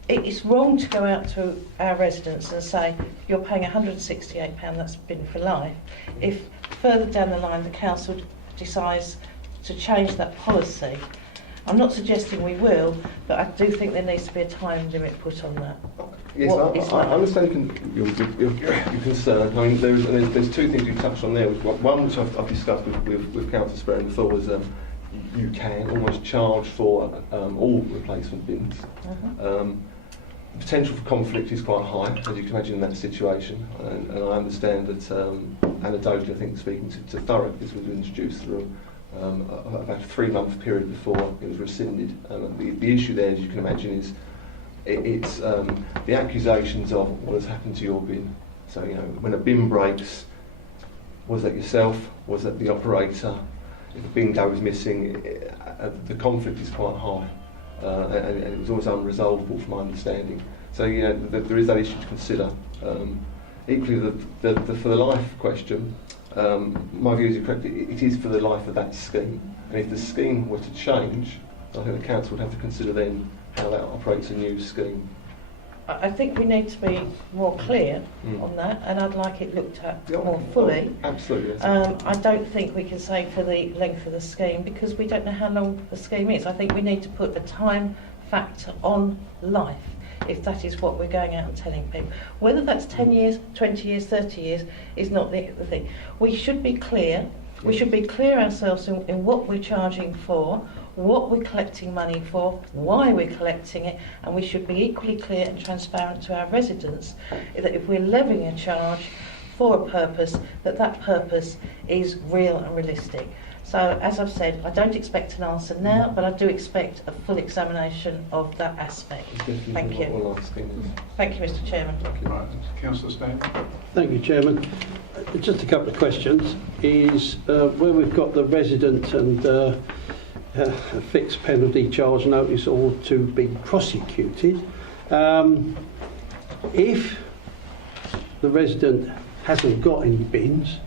It's wrong to go out to our residents and say, you're paying £168, that's been for life. If further down the line the council decides to change that policy, I'm not suggesting we will, but I do think there needs to be a time limit put on that. Yes, I understand your concern. I mean, there's 2 things you touched on there. One, which I've discussed with Councillor Sperry before, was you can almost charge for all replacement bins. The potential for conflict is quite high, as you can imagine in that situation. And I understand that, anecdotally, I think speaking to Thurrock, this was introduced through about a 3-month period before it was rescinded. The issue there, as you can imagine, is it's the accusations of what has happened to your bin. So, when a bin breaks, was that yourself? Was that the operator? If a bin goes missing, the conflict is quite high, and it was always unresolvable from my understanding. So, there is that issue to consider. Equally, for the life question, my view is correct. It is for the life of that scheme, and if the scheme were to change, I think the council would have to consider then how that operates a new scheme. I think we need to be more clear on that, and I'd like it looked at more fully. Absolutely. I don't think we can say for the length of the scheme because we don't know how long the scheme is. I think we need to put a time factor on life if that is what we're going out and telling people. Whether that's 10 years, 20 years, 30 years is not the thing. We should be clear. We should be clear ourselves in what we're charging for, what we're collecting money for, why we're collecting it, and we should be equally clear and transparent to our residents that if we're levying a charge for a purpose, that purpose is real and realistic. So, as I've said, I don't expect an answer now, but I do expect a full examination of that aspect. Thank you. Thank you, Mr. Chairman. Thank you. Right. Councillor Stan. Thank you, Chairman. Just a couple of questions. Is where we've got the resident and a fixed penalty charge notice or to be prosecuted, if the resident hasn't got any bins,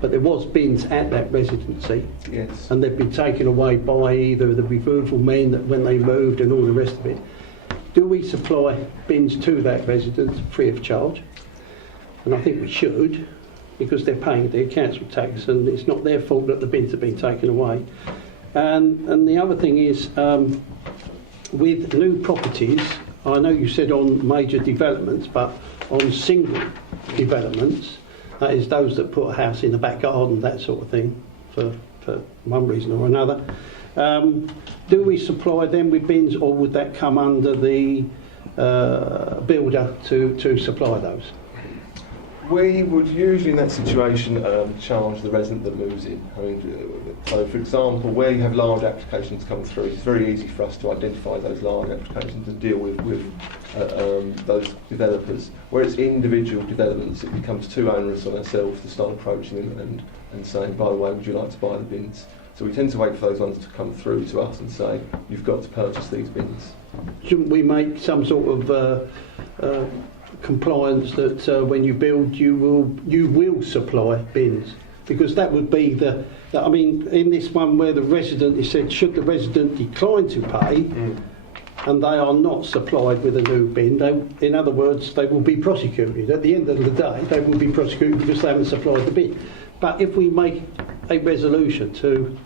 but there was bins at that residency, yes, and they've been taken away by either the removal men that when they moved and all the rest of it, do we supply bins to that residence free of charge? And I think we should, because they're paying their council tax and it's not their fault that the bins have been taken away. And the other thing is, with new properties, I know you said on major developments, but on single developments, that is those that put a house in the back garden, that sort of thing, for one reason or another. Do we supply them with bins, or would that come under the builder to supply those? We would usually in that situation charge the resident that moves in. I mean, so for example, where you have large applications come through, it's very easy for us to identify those large applications and deal with those developers. Where it's individual developments, it becomes too onerous on ourselves to start approaching them and saying, by the way, would you like to buy the bins? So we tend to wait for those ones to come through to us and say, you've got to purchase these bins. Shouldn't we make some sort of compliance that when you build you will supply bins, because that would be I mean, in this one where the resident is said, should the resident decline to pay and they are not supplied with a new bin, in other words, they will be prosecuted. At the end of the day, they will be prosecuted because they haven't supplied the bin. But if we make a resolution to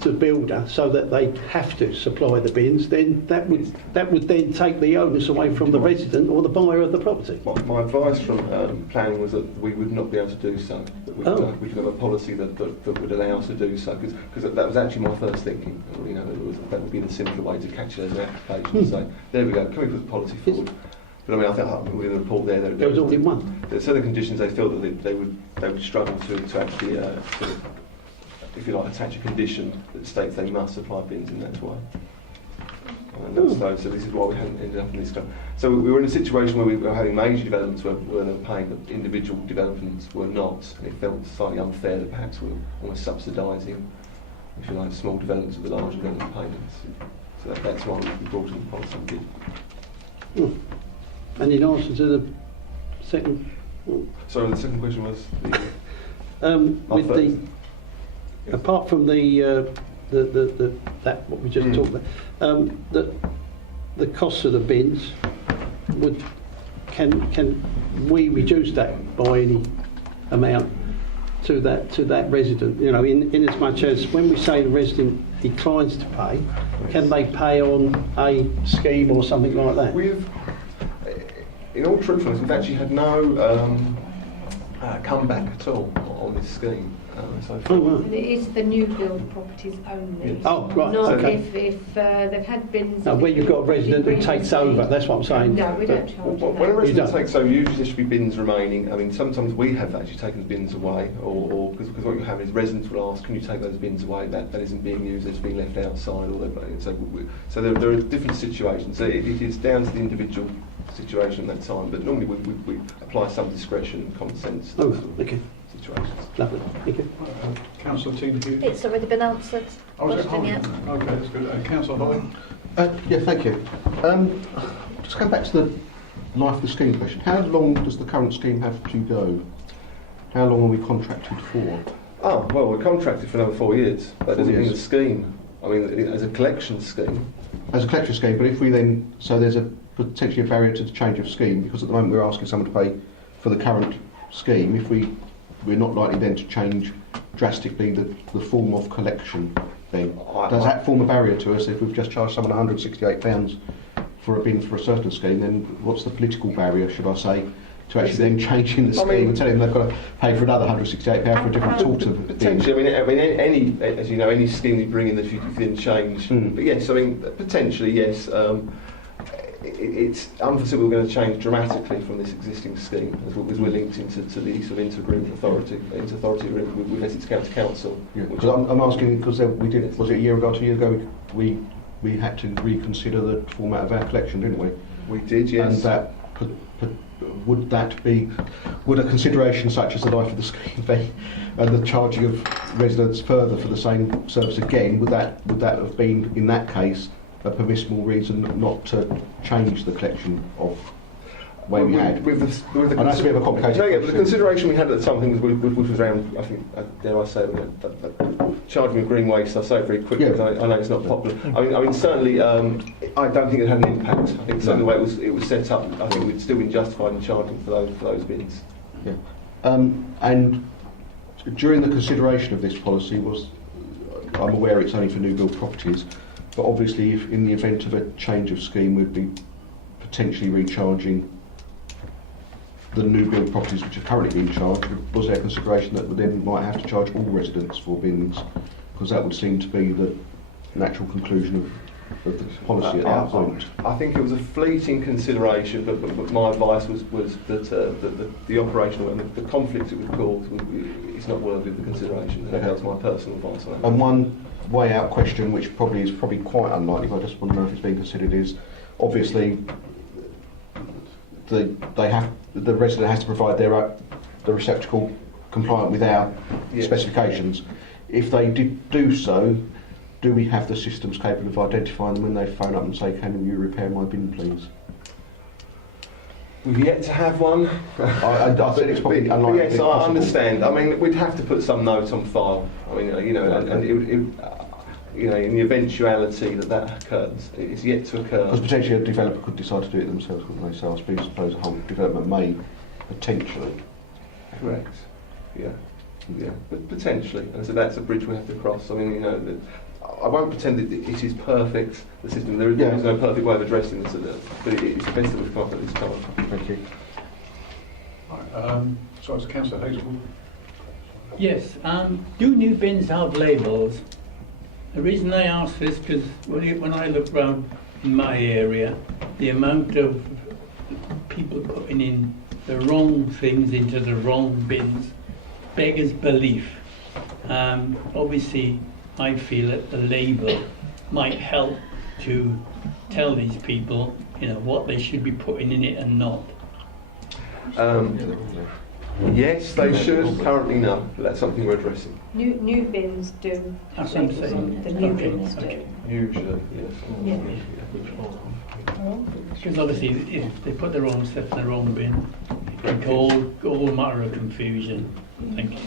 the builder so that they have to supply the bins, then that would then take the onus away from the resident or the buyer of the property. My advice from planning was that we would not be able to do so. That we could have a policy that would allow us to do so, because that was actually my first thinking. You know, that would be the simpler way to catch those applications. So there we go. Can we put the policy forward? But I mean, I think with the report there was only one. There's certain conditions they felt that they would struggle to actually sort of, if you like, attach a condition that states they must supply bins in that way. And so this is why we hadn't ended up in this kind. So we were in a situation where we were having major developments where they were paying, but individual developments were not, and it felt slightly unfair that perhaps we were almost subsidising, if you like, small developments with the large development payments. So that's why we brought in the policy we did. And in answer to the second... Sorry, the second question was? Apart from that what we just talked about, the cost of the bins, can we reduce that by any amount to that resident? You know, in as much as when we say the resident declines to pay, can they pay on a scheme or something like that? In all truthfulness, we've actually had no comeback at all on this scheme. And it is the new build properties only. Yes. Oh, right. Not okay. if they've had bins. Now, when you've got a resident who takes over, that's what I'm saying. No, we don't charge that. When a resident takes over, usually there should be bins remaining. I mean, sometimes we have actually taken the bins away, or because what you have is residents will ask, can you take those bins away? That isn't being used, it's being left outside. So there are different situations. So it is down to the individual situation at that time, but normally we apply some discretion and common sense. Oh, okay. Situations. Lovely. Thank you. Councillor Tina Hughes. It's already been answered. Question, yeah. Okay, that's good. Councillor Holly. Yeah, thank you. Just going back to the life of the scheme question. How long does the current scheme have to go? How long are we contracted for? Oh, well, we're contracted for another 4 years. That doesn't mean the scheme. I mean, as a collection scheme, as a collection scheme, but if we then, so there's a potentially a barrier to the change of scheme, because at the moment we're asking someone to pay for the current scheme. If we're not likely then to change drastically the form of collection, then does that form a barrier to us? If we've just charged someone £168 for a bin for a certain scheme, then what's the political barrier, should I say, to actually then changing the scheme and telling them they've got to pay for another £168 for a different sort of bin? Potentially, I mean, any, as you know, any scheme you bring in that you can change. But yes, I mean, potentially, yes. It's unforeseeable we're going to change dramatically from this existing scheme, as we're linked into the sort of inter-agreement authority agreement with Essex County Council. Because I'm asking, because we did, was it a year ago, 2 years ago, we had to reconsider the format of our collection, didn't we? We did, yes. And that would a consideration such as the life of the scheme be, and the charging of residents further for the same service again, would that have been, in that case, a permissible reason not to change the collection of way we had? With the and that's a bit of a complicated question. But the consideration we had at the time, I think, was around, I think, dare I say, charging of green waste. I say it very quickly because I know it's not popular. I mean, certainly, I don't think it had an impact. I think certainly the way it was set up, I think we'd still been justified in charging for those bins. Yeah. And during the consideration of this policy, I'm aware it's only for new build properties, but obviously, if in the event of a change of scheme, we'd be potentially recharging the new build properties which are currently being charged. Was there consideration that we then might have to charge all residents for bins? Because that would seem to be the natural conclusion of the policy at that point. I think it was a fleeting consideration, but my advice was that the operational and the conflict it would cause is not worthy of the consideration. Okay. That's my personal advice on that. And one way out question, which is probably quite unlikely, but I just want to know if it's being considered, is obviously the resident has to provide the receptacle compliant with our specifications. If they did do so, do we have the systems capable of identifying them when they phone up and say, "Can you repair my bin, please"? We've yet to have one. I said it's probably unlikely. Yes, I understand. I mean, we'd have to put some note on file. I mean, and in the eventuality that occurs, it's yet to occur. Because potentially a developer could decide to do it themselves, couldn't they? So I suppose a whole development may potentially. Correct. Yeah, but potentially, and so that's a bridge we have to cross. I mean, I won't pretend that it is perfect, the system. There is no perfect way of addressing this, but it's the best that we've come up at this time. Thank you. Right, so it's Councillor Hazelwood. Yes, do new bins have labels? The reason I ask this is because when I look around in my area, the amount of people putting in the wrong things into the wrong bins beggars belief. Obviously, I feel that the label might help to tell these people, what they should be putting in it and not. Yes, they should. Currently, no. But that's something we're addressing. New bins do. That's what I'm saying. The new bins do. Usually, yes. Because obviously, if they put the wrong stuff in the wrong bin, it can cause all matter of confusion. Thank you.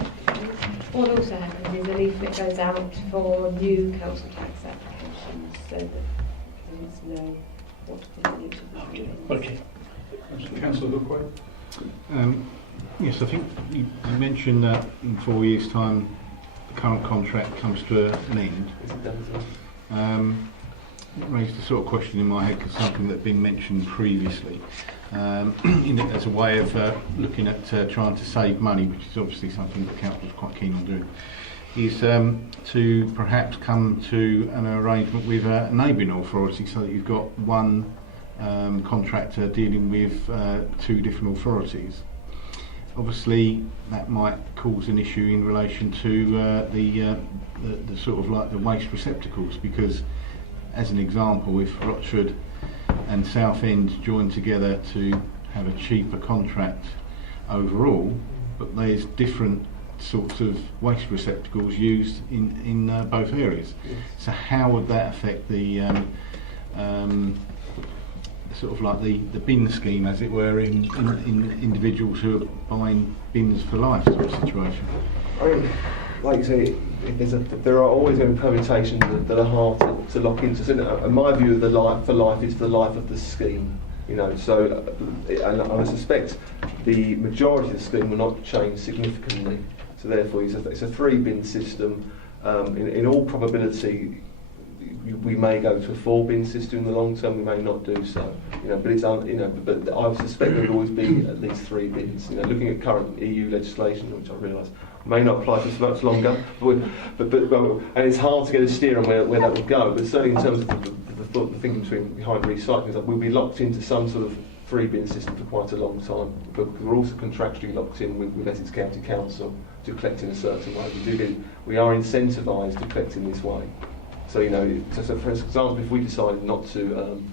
What also happens is a leaflet goes out for new council tax applications, so that residents know what to put into the bins. Okay. Councillor Hookway. Yes, I think you mentioned that in 4 years' time the current contract comes to an end. It raised a sort of question in my head because something that had been mentioned previously as a way of looking at trying to save money, which is obviously something that council is quite keen on doing, is to perhaps come to an arrangement with a neighbouring authority so that you've got one contractor dealing with two different authorities. Obviously, that might cause an issue in relation to the sort of like the waste receptacles, because, as an example, if Rochford and Southend join together to have a cheaper contract overall, but there's different sorts of waste receptacles used in both areas. So how would that affect the sort of like the bin scheme, as it were, in individuals who are buying bins for life sort of situation? I mean, like you say, there are always going to be permutations that are hard to lock into. So, and my view of the life for life is the life of the scheme. So and I suspect the majority of the scheme will not change significantly. So therefore, it's a 3-bin system. In all probability, we may go to a 4-bin system in the long term. We may not do so. But it's but I suspect there will always be at least 3 bins. Looking at current EU legislation, which I realise may not apply for much longer, but and it's hard to get a steer on where that would go. But certainly in terms of the thinking behind recycling, is that we'll be locked into some sort of 3-bin system for quite a long time. But we're also contractually locked in with Essex County Council to collect in a certain way. We are incentivised to collect in this way. So so for example, if we decided not to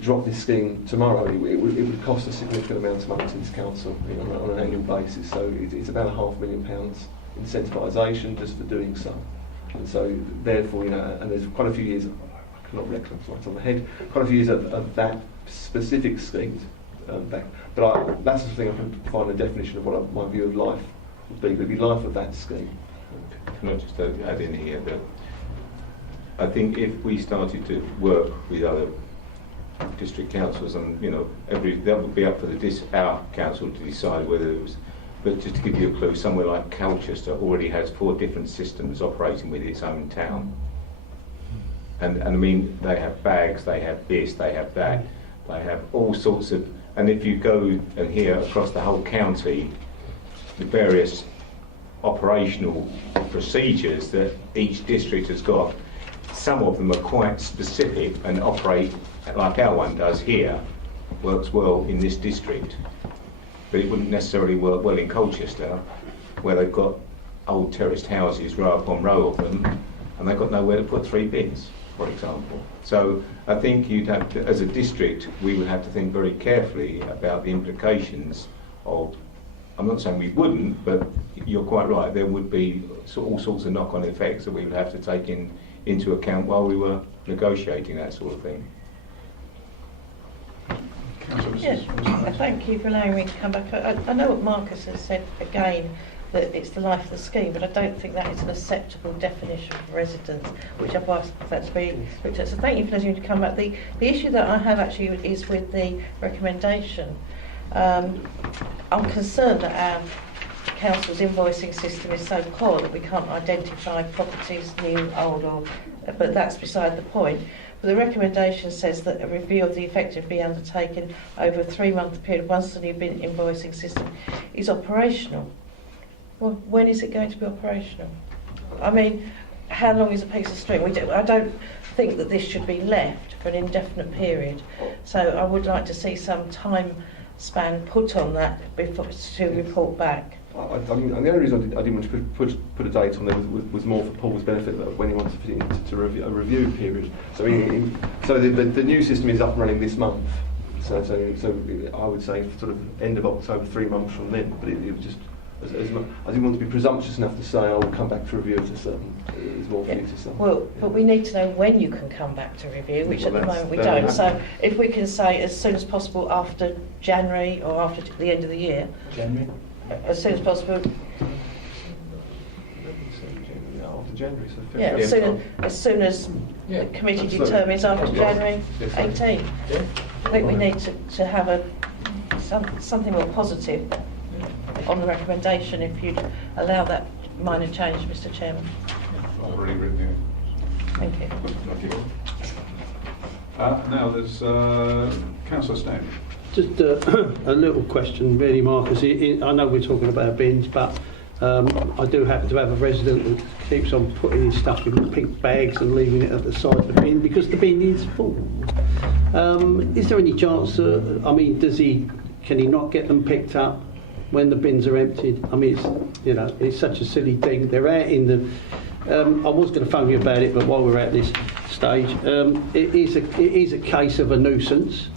drop this scheme tomorrow, it would cost a significant amount of money to this council on an annual basis. So it's about £500,000 incentivisation just for doing so. And so therefore, and there's quite a few years, I cannot recollect right on the head, quite a few years of that specific scheme back. But that's the thing I can find a definition of what my view of life would be. It would be life of that scheme. Can I just add in here that I think if we started to work with other district councils, and that would be up for our council to decide whether it was. But just to give you a clue, somewhere like Colchester already has 4 different systems operating with its own town, and I mean they have bags, they have this, they have that, they have all sorts of. And if you go and hear across the whole county, the various operational procedures that each district has got. Some of them are quite specific and operate like our one does here, works well in this district, but it wouldn't necessarily work well in Colchester, where they've got old terraced houses row upon row of them, and they've got nowhere to put 3 bins, for example. So I think you'd have to, as a district, we would have to think very carefully about the implications of. I'm not saying we wouldn't, but you're quite right. There would be all sorts of knock-on effects that we would have to take into account while we were negotiating that sort of thing. Yes, thank you for allowing me to come back. I know what Marcus has said again, that it's the life of the scheme, but I don't think that is an acceptable definition for residents, which I've asked that to be looked at. So thank you for letting me to come back. The issue that I have actually is with the recommendation. I'm concerned that our council's invoicing system is so poor that we can't identify properties, new, old, but that's beside the point. But the recommendation says that a review of the effective be undertaken over a 3-month period once the new invoicing system is operational. Well, when is it going to be operational? I mean, how long is a piece of string? I don't think that this should be left for an indefinite period. So I would like to see some time span put on that before to report back. I mean, and the only reason I didn't want to put a date on there was more for Paul's benefit, that when he wants to fit it into a review period. So the new system is up and running this month. So I would say sort of end of October, 3 months from then. But it was just I didn't want to be presumptuous enough to say I will come back to review it. There's more for you to say. Well, but we need to know when you can come back to review, which at the moment we don't. So if we can say as soon as possible after January or after the end of the year. January. As soon as possible. After January, so yeah, as soon as the committee determines after January 18. I think we need to have something more positive on the recommendation, if you'd allow that minor change, Mr. Chairman. I've already written it. Thank you. Thank you. Now there's Councillor Stanley. Just a little question, really, Marcus. I know we're talking about bins, but I do happen to have a resident that keeps on putting his stuff in pink bags and leaving it at the side of the bin because the bin is full. Is there any chance? Can he not get them picked up when the bins are emptied? I mean, it's such a silly thing. They're out in the. I was going to phone you about it, but while we're at this stage, it is a case of a nuisance.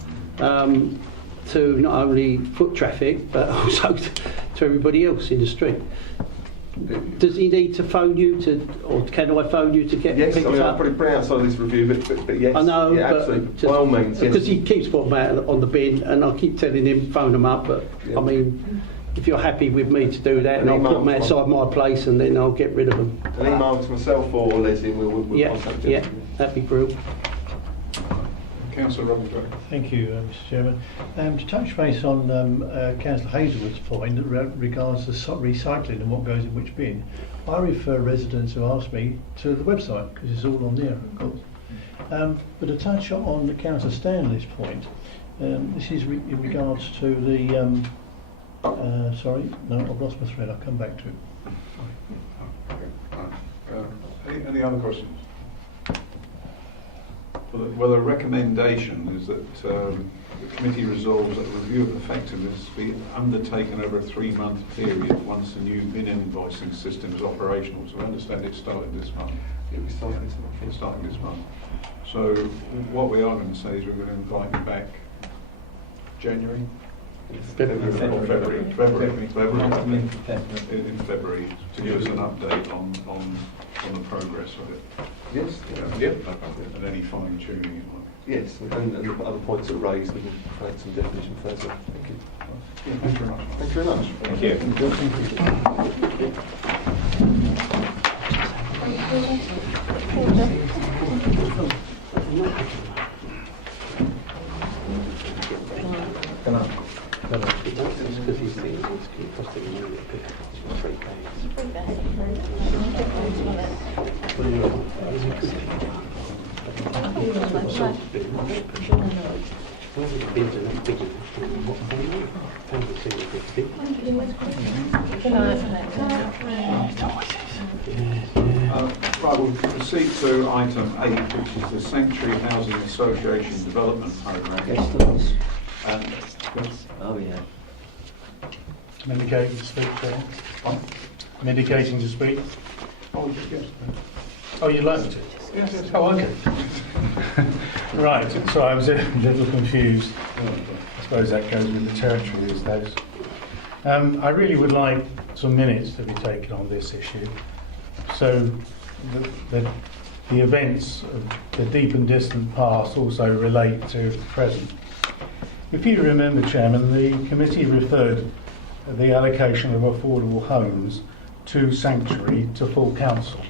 To not only foot traffic but also to everybody else in the street. Does he need to phone you or can I phone you to get picked up? Yes, I'll probably bring outside this review, but yes. I know, yeah, but absolutely. By all means, yes. Because he keeps putting them out on the bin, and I keep telling him phone them up, but I mean, if you're happy with me to do that, and I'll put them outside my place and then I'll get rid of them. An email to myself or Leslie, we'll contact you. Yeah, that'd be brilliant. Councillor Robert. Thank you, Mr. Chairman. To touch base on Councillor Hazelwood's point that regards the recycling and what goes in which bin, I refer residents who ask me to the website because it's all on there, of course. But to touch on Councillor Stanley's point, this is in regards to the. Sorry, no, I've lost my thread. I'll come back to it. Any other questions? Well, the recommendation is that the committee resolves that a review of effectiveness be undertaken over a 3-month period once the new bin invoicing system is operational. So I understand it started this month. It'll be starting this month. It's starting this month. So what we are going to say is we're going to invite you back January? February in February to give us an update on the progress of it. Yes. And any fine tuning you want. Yes, and the other points that were raised, we can provide some definition further. Thank you. Yeah, thank you very much. Thank you very much. Right, we'll proceed to item 8, which is the Sanctuary Housing Association Development Programme. Oh, yeah. Medicating to speak, Chair. Medicating to speak. Oh, yes. Oh, you'd like me to? Yes. Oh, okay. Right, so I was a little confused. I suppose that goes with the territory these days. I really would like some minutes to be taken on this issue. So the events of the deep and distant past also relate to the present. If you remember, Chairman, the committee referred the allocation of affordable homes to Sanctuary to full council.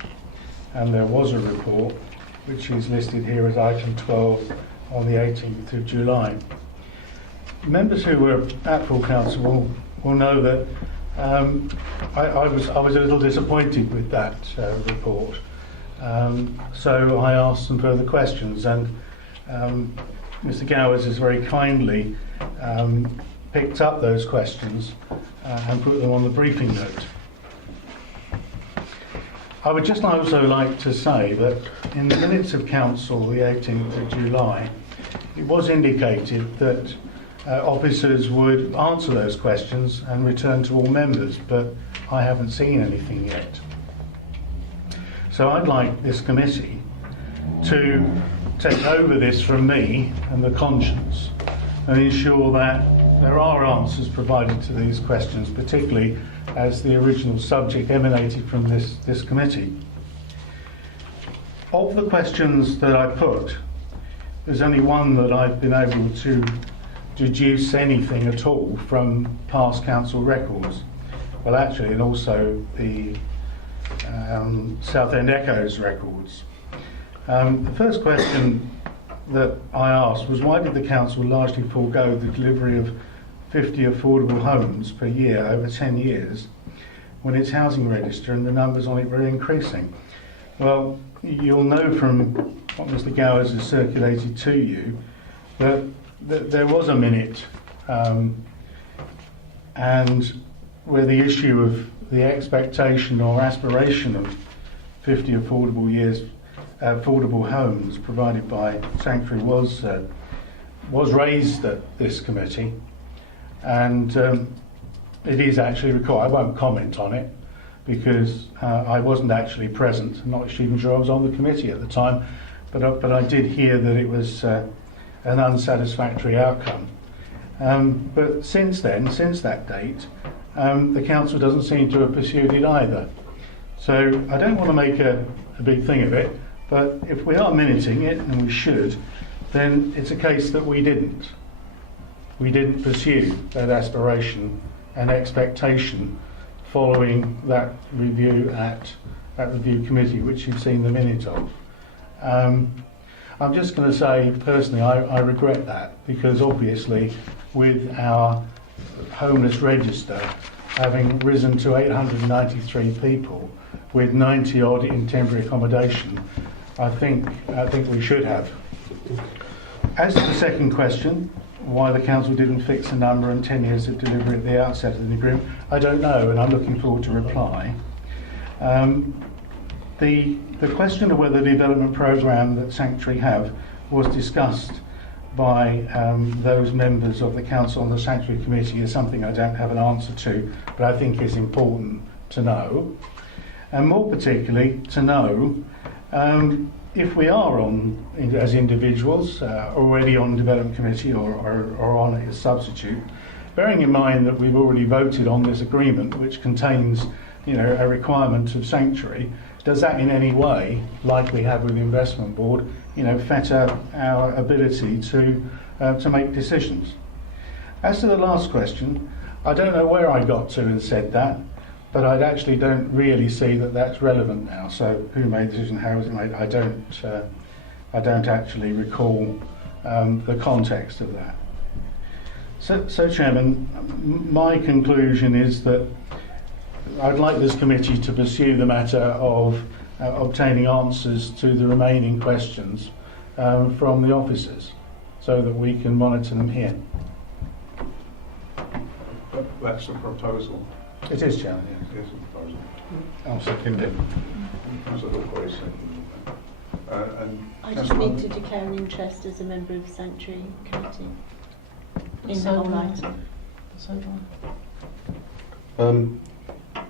And there was a report, which is listed here as item 12 on the 18th of July. Members who were at full council will know that I was a little disappointed with that report. So I asked some further questions, and Mr. Gowers has very kindly picked up those questions and put them on the briefing note. I would just also like to say that in the minutes of council, the 18th of July, it was indicated that officers would answer those questions and return to all members, but I haven't seen anything yet. So I'd like this committee to take over this from me and the conscience and ensure that there are answers provided to these questions, particularly as the original subject emanated from this committee. Of the questions that I put, there's only one that I've been able to deduce anything at all from past council records. Well, actually, and also the Southend Echo's records. The first question that I asked was, why did the council largely forego the delivery of 50 affordable homes per year over 10 years when its housing register and the numbers on it were increasing? Well, you'll know from what Mr. Gowers has circulated to you that there was a minute and where the issue of the expectation or aspiration of 50 affordable homes provided by Sanctuary was raised at this committee, and it is actually required. I won't comment on it because I wasn't actually present. I'm not even sure I was on the committee at the time, but I did hear that it was an unsatisfactory outcome. But since then, since that date, the council doesn't seem to have pursued it either. So I don't want to make a big thing of it, but if we are minuting it, and we should, then it's a case that we didn't pursue that aspiration an expectation following that review at review committee, which you've seen the minute of. I'm just going to say personally, I regret that, because obviously with our homeless register having risen to 893 people with 90 odd in temporary accommodation, I think we should have. As to the second question, why the council didn't fix a number and 10 years of delivery at the outset of the agreement, I don't know, and I'm looking forward to reply. The question of whether the development programme that Sanctuary have was discussed by those members of the council on the Sanctuary Committee is something I don't have an answer to, but I think is important to know. And more particularly, to know if we are on, as individuals, already on development committee or on it as substitute, bearing in mind that we've already voted on this agreement, which contains, a requirement of Sanctuary, does that in any way, like we have with the investment board, fetter our ability to make decisions? As to the last question, I don't know where I got to and said that, but I actually don't really see that that's relevant now. So who made the decision, how was it made? I don't actually recall the context of that. So Chairman, my conclusion is that I'd like this committee to pursue the matter of obtaining answers to the remaining questions from the officers, so that we can monitor them here. That's a proposal. It is, Chairman. Yes, it is a proposal. I'll second it. Councillor Hawkeye is seconding that. I just need to declare an interest as a member of the Sanctuary Committee in the whole item.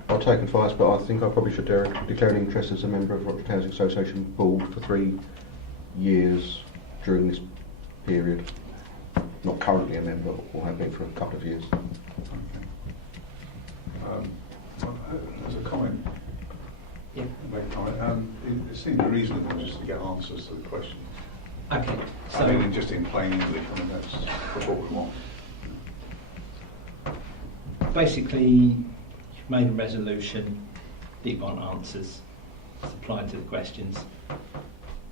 I'll take advice, but I think I probably should declare an interest as a member of Rochester Housing Association Board for 3 years during this period. Not currently a member, or have been for a couple of years. As a comment, yeah. Make a comment. It seems reasonable just to get answers to the questions. Okay. So I mean, just in plain English, that's what we want. Basically, you've made a resolution that you want answers supplied to the questions.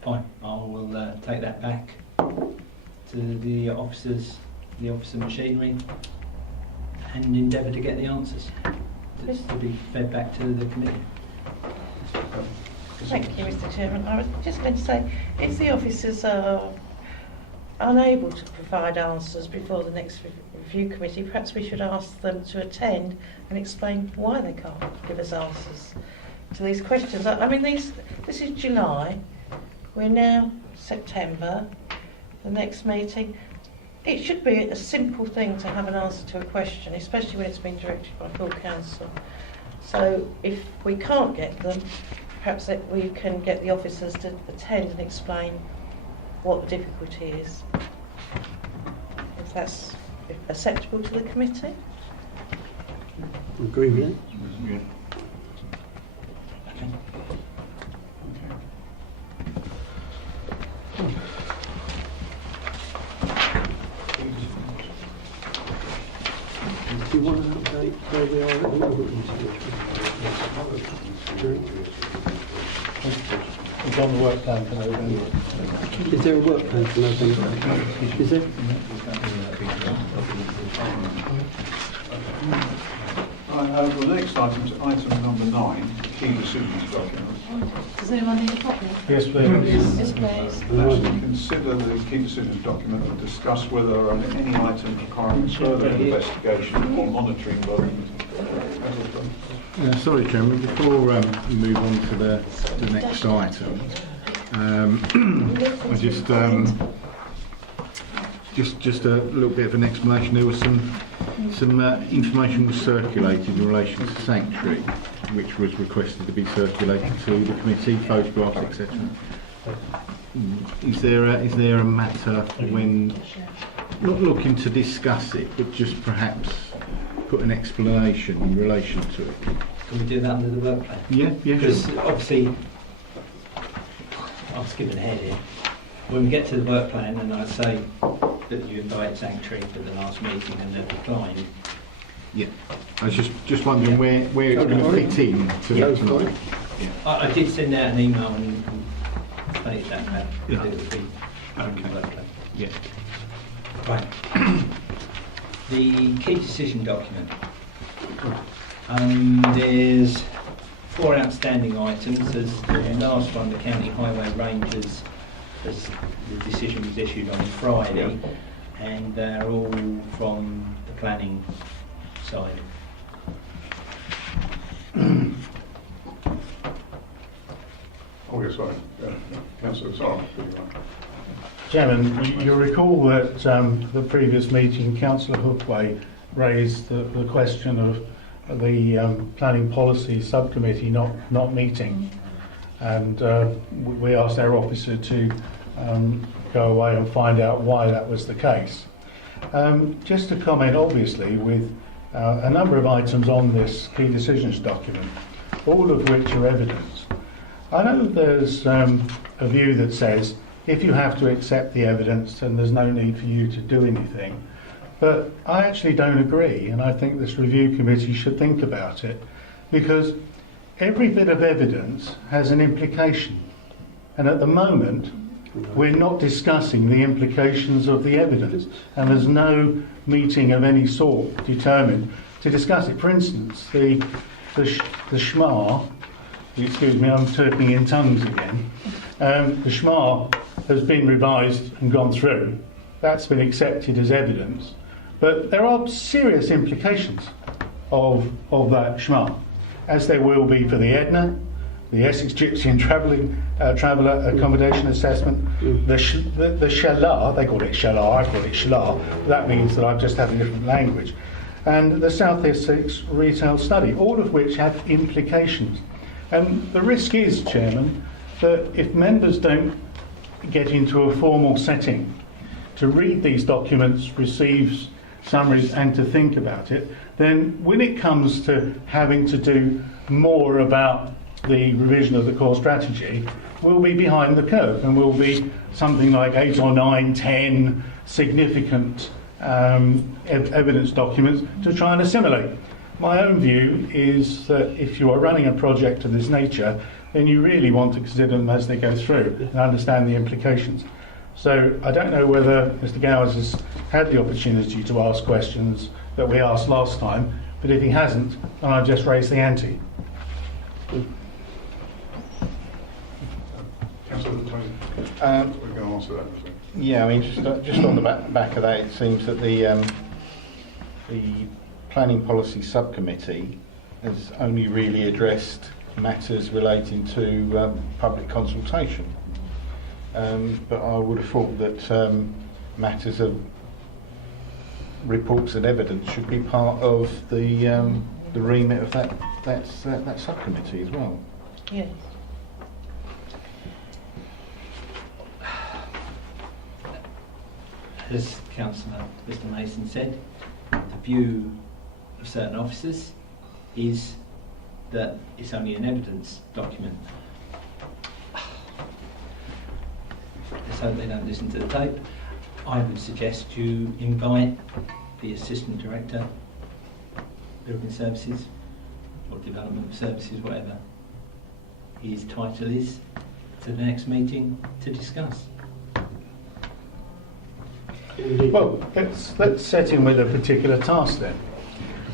Fine, I will take that back to the officers, the officer machinery, and endeavour to get the answers to be fed back to the committee. Thank you, Mr. Chairman. I was just going to say, if the officers are unable to provide answers before the next review committee, perhaps we should ask them to attend and explain why they can't give us answers to these questions. I mean, this is July. We're now September. The next meeting. It should be a simple thing to have an answer to a question, especially when it's been directed by full council. So if we can't get them, perhaps that we can get the officers to attend and explain what the difficulty is. If that's acceptable to the committee. Agree with that? Yeah. Do you want to update where we are at the moment? It's on the work plan for November. Is there a work plan for November? Is there? Well, the next item is item number 9, key decisions document. Does anyone need a copy? Yes, please. Yes, please. Actually consider the key decisions document and discuss whether there are any items requiring further investigation or monitoring by Sorry, Chairman, before we move on to the next item, I just a little bit of an explanation. There was some information was circulated in relation to Sanctuary, which was requested to be circulated to the committee, photographs, etc. Is there a matter when not looking to discuss it, but just perhaps put an explanation in relation to it? Can we do that under the work plan? Yeah, Because sure. obviously, I'm skipping ahead here. When we get to the work plan and I say that you invited Sanctuary for the last meeting and they've declined, Yeah. I was just wondering where it's going to fit in to tonight. Yeah. I did send out an email and stated that. Yeah. It would be Okay. Yeah. Right. The key decision document. There's 4 outstanding items. There's the last one, the County Highway Rangers, the decision was issued on Friday, and they're all from the planning side. Oh, yes, sorry. Councillor, sorry. Chairman, you'll recall that the previous meeting, Councillor Hookway raised the question of the Planning Policy Subcommittee not meeting, and we asked our officer to go away and find out why that was the case. Just to comment, obviously, with a number of items on this key decisions document, all of which are evidence. I know there's a view that says if you have to accept the evidence, then there's no need for you to do anything. But I actually don't agree, and I think this review committee should think about it, because every bit of evidence has an implication. And at the moment, we're not discussing the implications of the evidence, and there's no meeting of any sort determined to discuss it. For instance, the SHMAR, excuse me, I'm talking in tongues again, the SHMAR has been revised and gone through. That's been accepted as evidence. But there are serious implications of that SHMAR, as there will be for the EDNA, the Essex Gypsy and Traveller Accommodation Assessment, the SHALAR, they call it SHALAR, I call it SHALAR, that means that I'm just having a different language, and the South Essex Retail Study, all of which have implications. And the risk is, Chairman, that if members don't get into a formal setting to read these documents, receive summaries and to think about it, then when it comes to having to do more about the revision of the core strategy, we'll be behind the curve and we'll be something like 8 or 9, 10 significant evidence documents to try and assimilate. My own view is that if you are running a project of this nature, then you really want to consider them as they go through and understand the implications. So I don't know whether Mr. Gowers has had the opportunity to ask questions that we asked last time, but if he hasn't, then I've just raised the ante. Councillor Tony, we're going to answer that. Yeah, I mean, just on the back of that, it seems that the Planning Policy Subcommittee has only really addressed matters relating to public consultation. But I would have thought that matters of reports and evidence should be part of the remit of that subcommittee as well. Yes. As Councillor Mr Mason said, the view of certain officers is that it's only an evidence document. Let's hope they don't listen to the tape. I would suggest you invite the Assistant Director, Building Services or Development Services, whatever his title is, to the next meeting to discuss. Well, let's set in with a particular task then.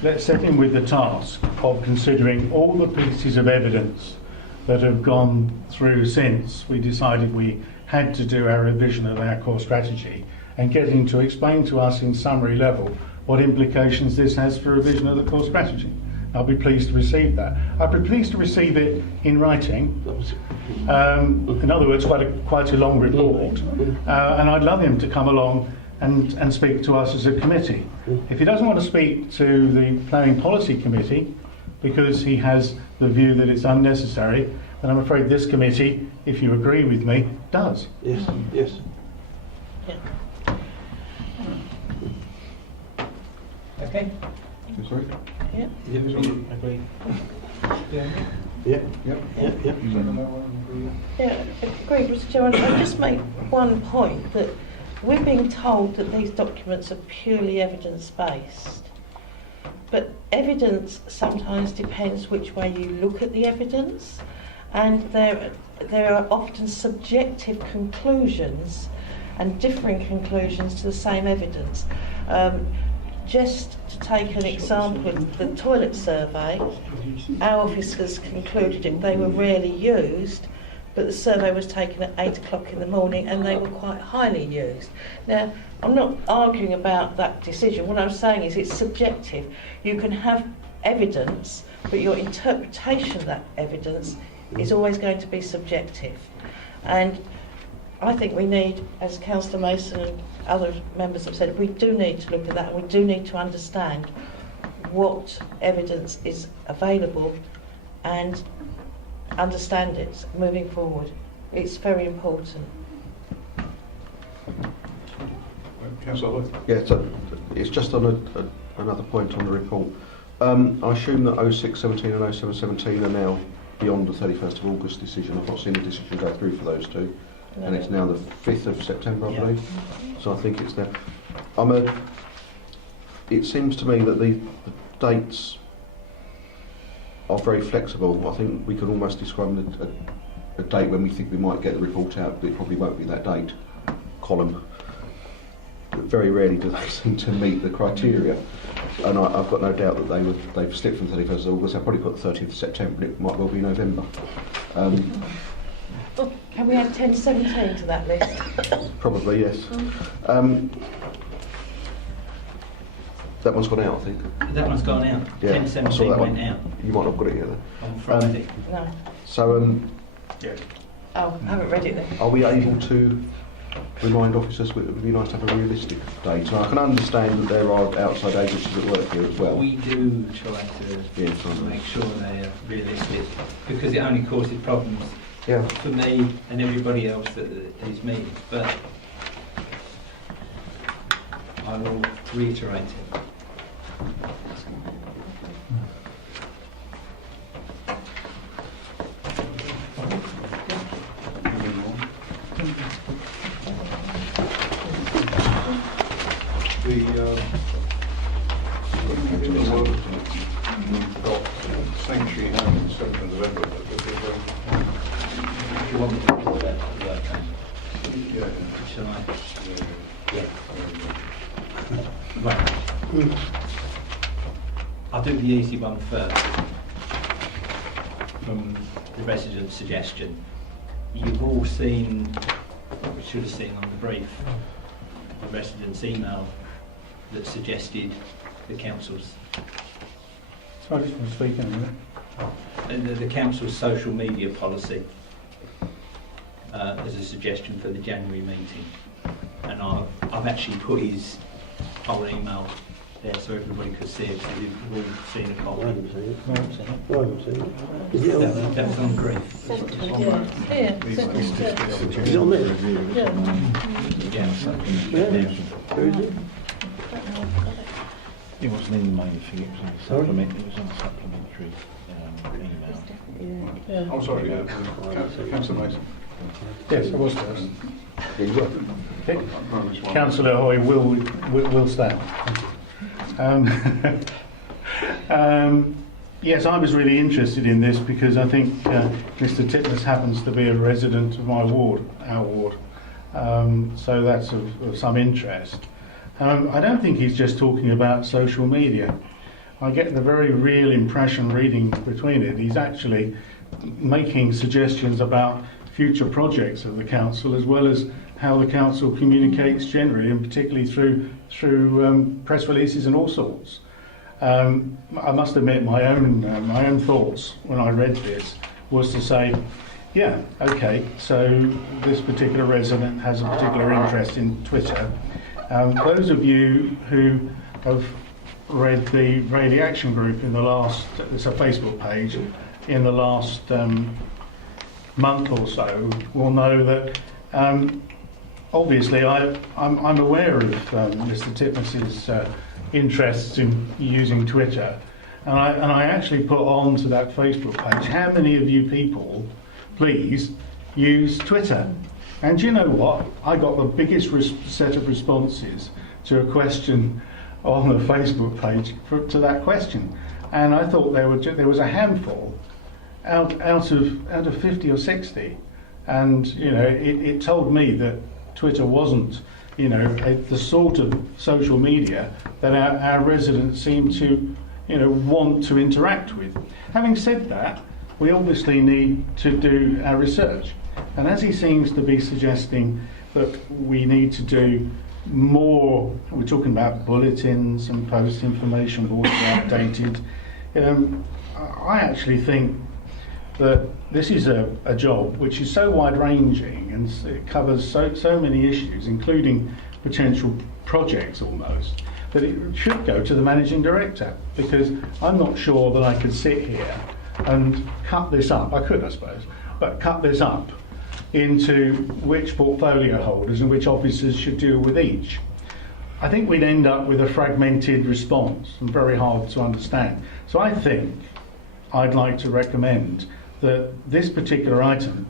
Let's set in with the task of considering all the pieces of evidence that have gone through since we decided we had to do our revision of our core strategy, and getting to explain to us in summary level what implications this has for revision of the core strategy. I'll be pleased to receive that. I'll be pleased to receive it in writing. In other words, quite a long report. And I'd love him to come along and speak to us as a committee. If he doesn't want to speak to the Planning Policy Committee because he has the view that it's unnecessary, then I'm afraid this committee, if you agree with me, does. Yes, yes. Yeah. Okay. Sorry? Yep. Agree. Yep. Yep. Yeah, agreed, Mr. Chairman. I'll just make one point, that we're being told that these documents are purely evidence-based. But evidence sometimes depends which way you look at the evidence, and there are often subjective conclusions and differing conclusions to the same evidence. Just to take an example, the toilet survey, our officers concluded that they were rarely used, but the survey was taken at 8 o'clock in the morning and they were quite highly used. Now, I'm not arguing about that decision. What I'm saying is it's subjective. You can have evidence, but your interpretation of that evidence is always going to be subjective. And I think we need, as Councillor Mason and other members have said, we do need to look at that, and we do need to understand what evidence is available and understand it moving forward. It's very important. Councillor Lloyd. Yeah, so it's just on another point on the report. I assume that 0617 and 0717 are now beyond the 31st of August decision. I've not seen the decision go through for those two. No. And it's now the 5th of September, I believe. So I think it's there. It seems to me that the dates are very flexible. I think we can almost describe a date when we think we might get the report out, but it probably won't be that date column. But very rarely do they seem to meet the criteria. And I've got no doubt that they've slipped from 31st of August. They've probably put 30th of September, but it might well be November. Can we add 1017 to that list? Probably, yes. That one's gone out, I think. That one's gone out. Yeah, 1017 went out. You might not have got it yet then. On Friday. No. So, yeah. Oh, I haven't read it then. Are we able to remind officers it would be nice to have a realistic date? So I can understand that there are outside agencies that work here as well. We do try to make sure they're realistic, because it only causes problems for me and everybody else that is meeting. But I will reiterate it. In the work, we've got sanctuary now on the 7th of November. Do you want me to report that to the work? Yeah. Shall I? Yeah. Right. I'll do the easy one first. From the resident suggestion. You've all seen, we should have seen on the brief, the resident's email that suggested the council's. Sorry, I just want to speak in a minute. And the council's social media policy as a suggestion for the January meeting. And I've actually put his whole email there so everybody could see it, so you've all seen a copy. I haven't seen it. Is it on? That was on brief. Yeah. Is it on there? Yeah. Where is it? It wasn't in the main thing, it was on the supplement, it was on the supplementary email. Yeah. I'm sorry, Councillor Mason. Yes, I was first. Yeah, you were. Councillor Hoy will stand. Yes, I was really interested in this because I think Mr. Titmuss happens to be a resident of my ward, our ward, so that's of some interest. I don't think he's just talking about social media. I get the very real impression reading between it. He's actually making suggestions about future projects of the council, as well as how the council communicates generally, and particularly through press releases and all sorts. I must admit, my own thoughts when I read this was to say, yeah, okay, so this particular resident has a particular interest in Twitter. Those of you who have read the Rayleigh Action Group in the last, it's a Facebook page, in the last month or so will know that obviously I'm aware of Mr. Titmuss's interests in using Twitter, and I actually put on to that Facebook page, how many of you people, please, use Twitter? And do you know what? I got the biggest set of responses to a question on the Facebook page to that question, and I thought there was a handful out of 50 or 60, and it told me that Twitter wasn't the sort of social media that our residents seem to want to interact with. Having said that, we obviously need to do our research, and as he seems to be suggesting that we need to do more, we're talking about bulletins and post information boards are outdated. I actually think that this is a job which is so wide-ranging and it covers so many issues, including potential projects almost, that it should go to the managing director, because I'm not sure that I could sit here and cut this up. I could, I suppose, but cut this up into which portfolio holders and which officers should deal with each. I think we'd end up with a fragmented response and very hard to understand. So I think I'd like to recommend that this particular item,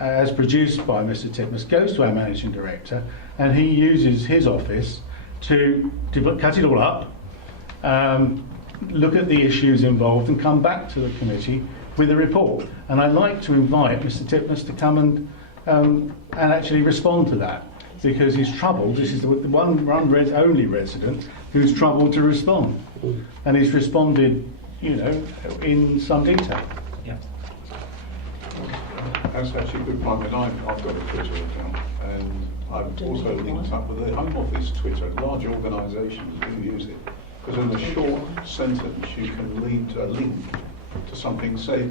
as produced by Mr. Titmuss, goes to our managing director, and he uses his office to cut it all up, look at the issues involved, and come back to the committee with a report. And I'd like to invite Mr. Titmuss to come and actually respond to that, because he's troubled. This is the only resident who's troubled to respond, and he's responded, in some detail. Yeah. That's actually a good point. I mean, I've got a Twitter account, and I've also linked up with the Home Office Twitter. Large organisations do use it, because in a short sentence you can lead to a link to something, say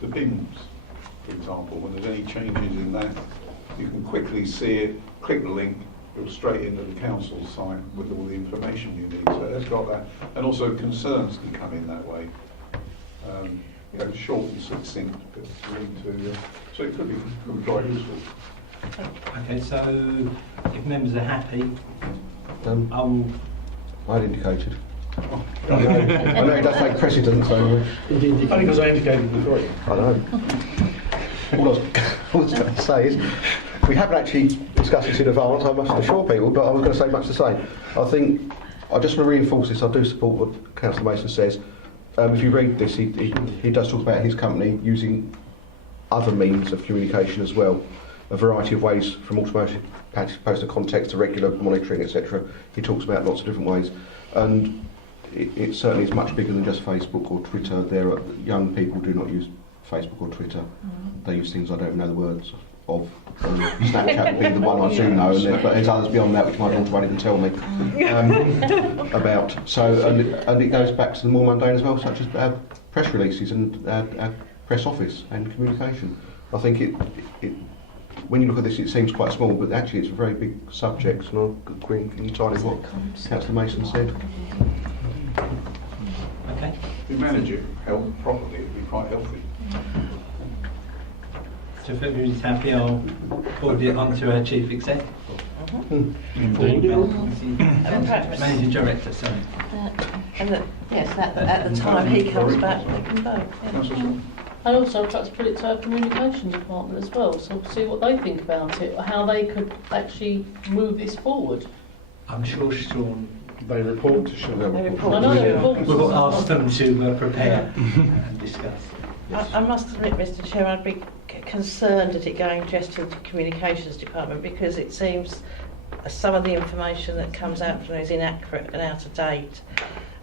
the bins, for example. When there's any changes in that, you can quickly see it, click the link, go straight into the council site with all the information you need. So it's got that, and also concerns can come in that way. Short and succinct, but so it could be quite useful. Okay, so if members are happy, I'd indicated. I know it does take precedence, so. Only because I indicated before you. I know. All I was going to say is, we haven't actually discussed this in advance, I must assure people, but I was going to say much the same. I think, I just want to reinforce this, I do support what Councillor Mason says. If you read this, he does talk about his company using other means of communication as well, a variety of ways, from automated poster context to regular monitoring, etc. He talks about lots of different ways, and it certainly is much bigger than just Facebook or Twitter. Young people do not use Facebook or Twitter. They use things I don't know the words of. Snapchat would be the one I do know, but there's others beyond that which my daughter won't even tell me about. So, and it goes back to the more mundane as well, such as press releases and press office and communication. I think it when you look at this, it seems quite small, but actually it's a very big subject. And I'll agree entirely what Councillor Mason said. Okay. If you manage it properly, it'd be quite healthy. So if everybody's happy, I'll forward it on to our Chief Exec. Managing Director, sorry. At the time he comes back, they can vote. Yeah. And also perhaps put it to our communication department as well, so see what they think about it, or how they could actually move this forward. I'm sure Sean. They report to Sean. I know they report. We'll ask them to prepare and discuss. I must admit, Mr. Chair, I'd be concerned at it going just into communications department, because it seems some of the information that comes out from there is inaccurate and out of date,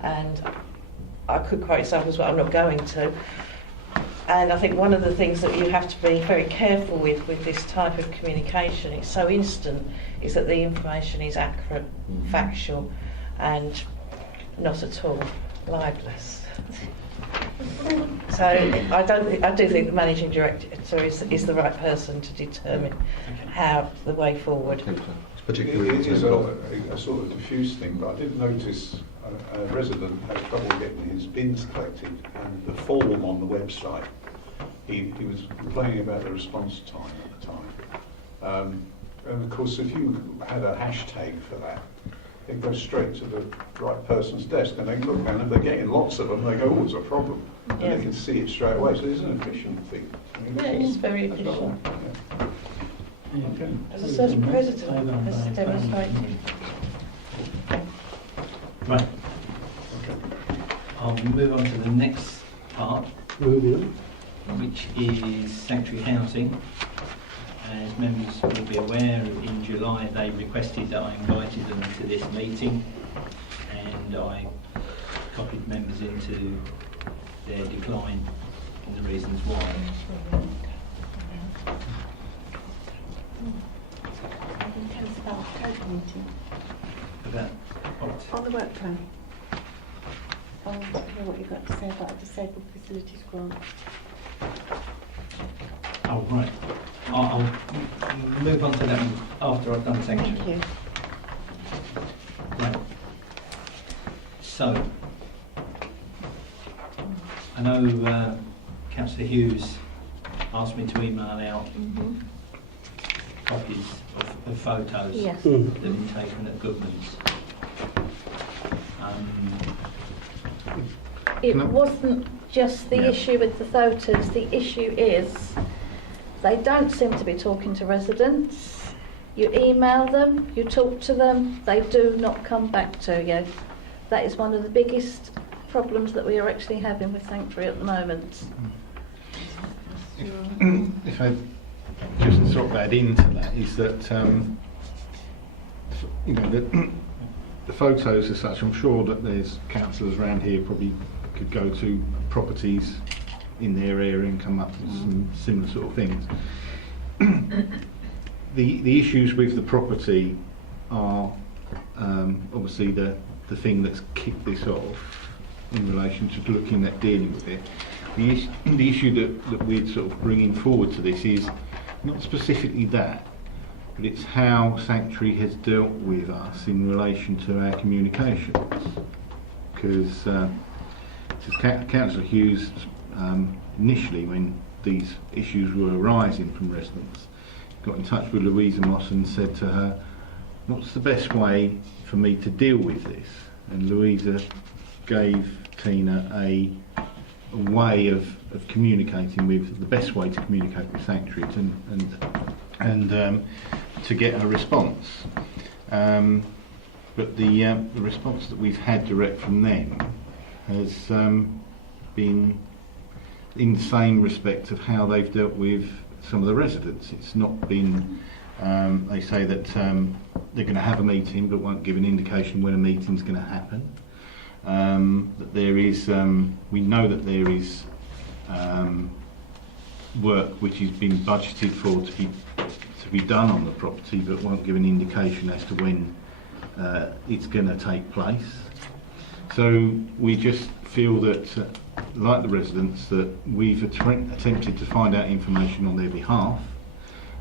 and I could quote examples, but I'm not going to. And I think one of the things that you have to be very careful with this type of communication, it's so instant, is that the information is accurate, factual, and not at all libelous. So I do think the managing director is the right person to determine how the way forward. It is a sort of diffuse thing, but I did notice a resident had trouble getting his bins collected, and the form on the website, he was complaining about the response time at the time. And of course, if you had a hashtag for that, it goes straight to the right person's desk, and they look, and if they're getting lots of them, they go, oh, it's a problem. And they can see it straight away. So it's an efficient thing. Yeah, it is very efficient. As a certain president has demonstrated. Right. I'll move on to the next part, which is sanctuary housing. As members will be aware, in July they requested that I invited them to this meeting, and I copied members into their decline and the reasons why. Tell us about October meeting. About what? On the work plan. I want to hear what you've got to say about the disabled facilities grant. Oh, right. I'll move on to that one after I've done sanctuary. Thank you. Right. So, I know Councillor Hughes asked me to email out copies of photos Yes. that have been taken at Goodman's. It wasn't just the issue with the photos. The issue is they don't seem to be talking to residents. You email them, you talk to them, they do not come back to you. That is one of the biggest problems that we are actually having with Sanctuary at the moment. If I just sort of add into that, is that you know, the photos as such, I'm sure that there's councillors around here probably could go to properties in their area and come up with some similar sort of things. The issues with the property are obviously the thing that's kicked this off in relation to looking at dealing with it. The issue that we're sort of bringing forward to this is not specifically that, but it's how Sanctuary has dealt with us in relation to our communications. Because Councillor Hughes, initially when these issues were arising from residents, got in touch with Louisa Moss and said to her, what's the best way for me to deal with this? And Louisa gave Tina a way of communicating with, the best way to communicate with Sanctuary and to get a response. But the response that we've had direct from them has been in the same respect of how they've dealt with some of the residents. It's not been, they say that they're going to have a meeting but won't give an indication when a meeting's going to happen. That there is, we know that there is work which has been budgeted for to be done on the property, but won't give an indication as to when it's going to take place. So we just feel that, like the residents, that we've attempted to find out information on their behalf,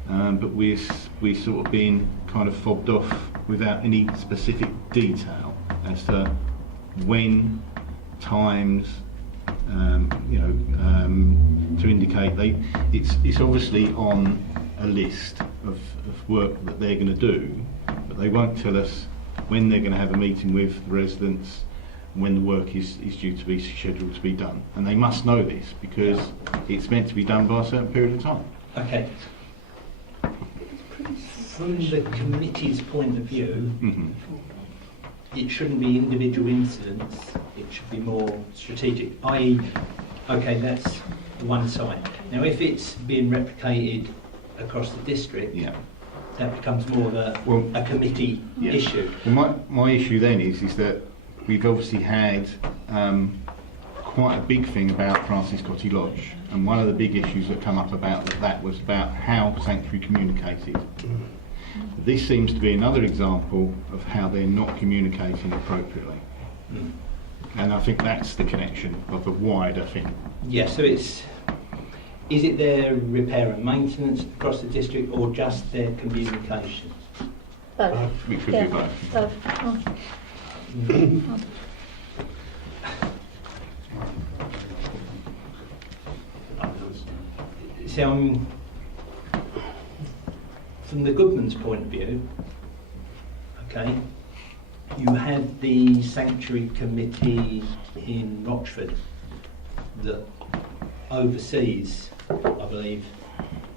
but we're sort of being kind of fobbed off without any specific detail as to when, times, you know, to indicate it's obviously on a list of work that they're going to do, but they won't tell us when they're going to have a meeting with the residents, when the work is due to be scheduled to be done. And they must know this because it's meant to be done by a certain period of time. Okay. From the committee's point of view, it shouldn't be individual incidents, it should be more strategic, i.e., okay, that's one side. Now if it's being replicated across the district, that becomes more of a committee issue. Well, my issue then is that we've obviously had quite a big thing about Francis Cotty Lodge, and one of the big issues that come up about that was about how Sanctuary communicated. This seems to be another example of how they're not communicating appropriately. And I think that's the connection of the wider thing. Yeah, so is it their repair and maintenance across the district or just their communication? Both. It could be both. So from the Goodman's point of view, okay, you have the Sanctuary Committee in Rochford that oversees, I believe,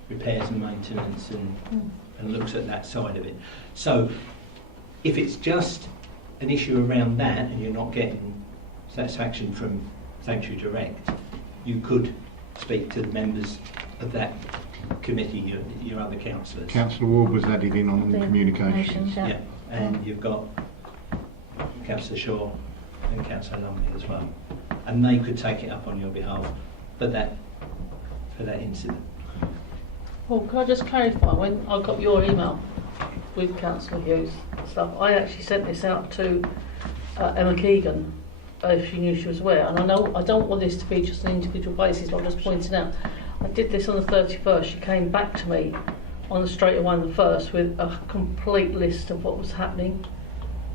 repairs and maintenance and looks at that side of it. So if it's just an issue around that and you're not getting satisfaction from Sanctuary Direct, you could speak to the members of that committee, your other councillors. Councillor Ward was added in on the communications. Yeah, and you've got Councillor Shaw and Councillor Lumley as well, and they could take it up on your behalf for that incident. Well, can I just clarify, when I got your email with Councillor Hughes stuff, I actually sent this out to Emma Keegan, if she knew she was aware, and I don't want this to be just an individual basis, I'm just pointing out, I did this on the 31st, she came back to me on the straight away on the 1st with a complete list of what was happening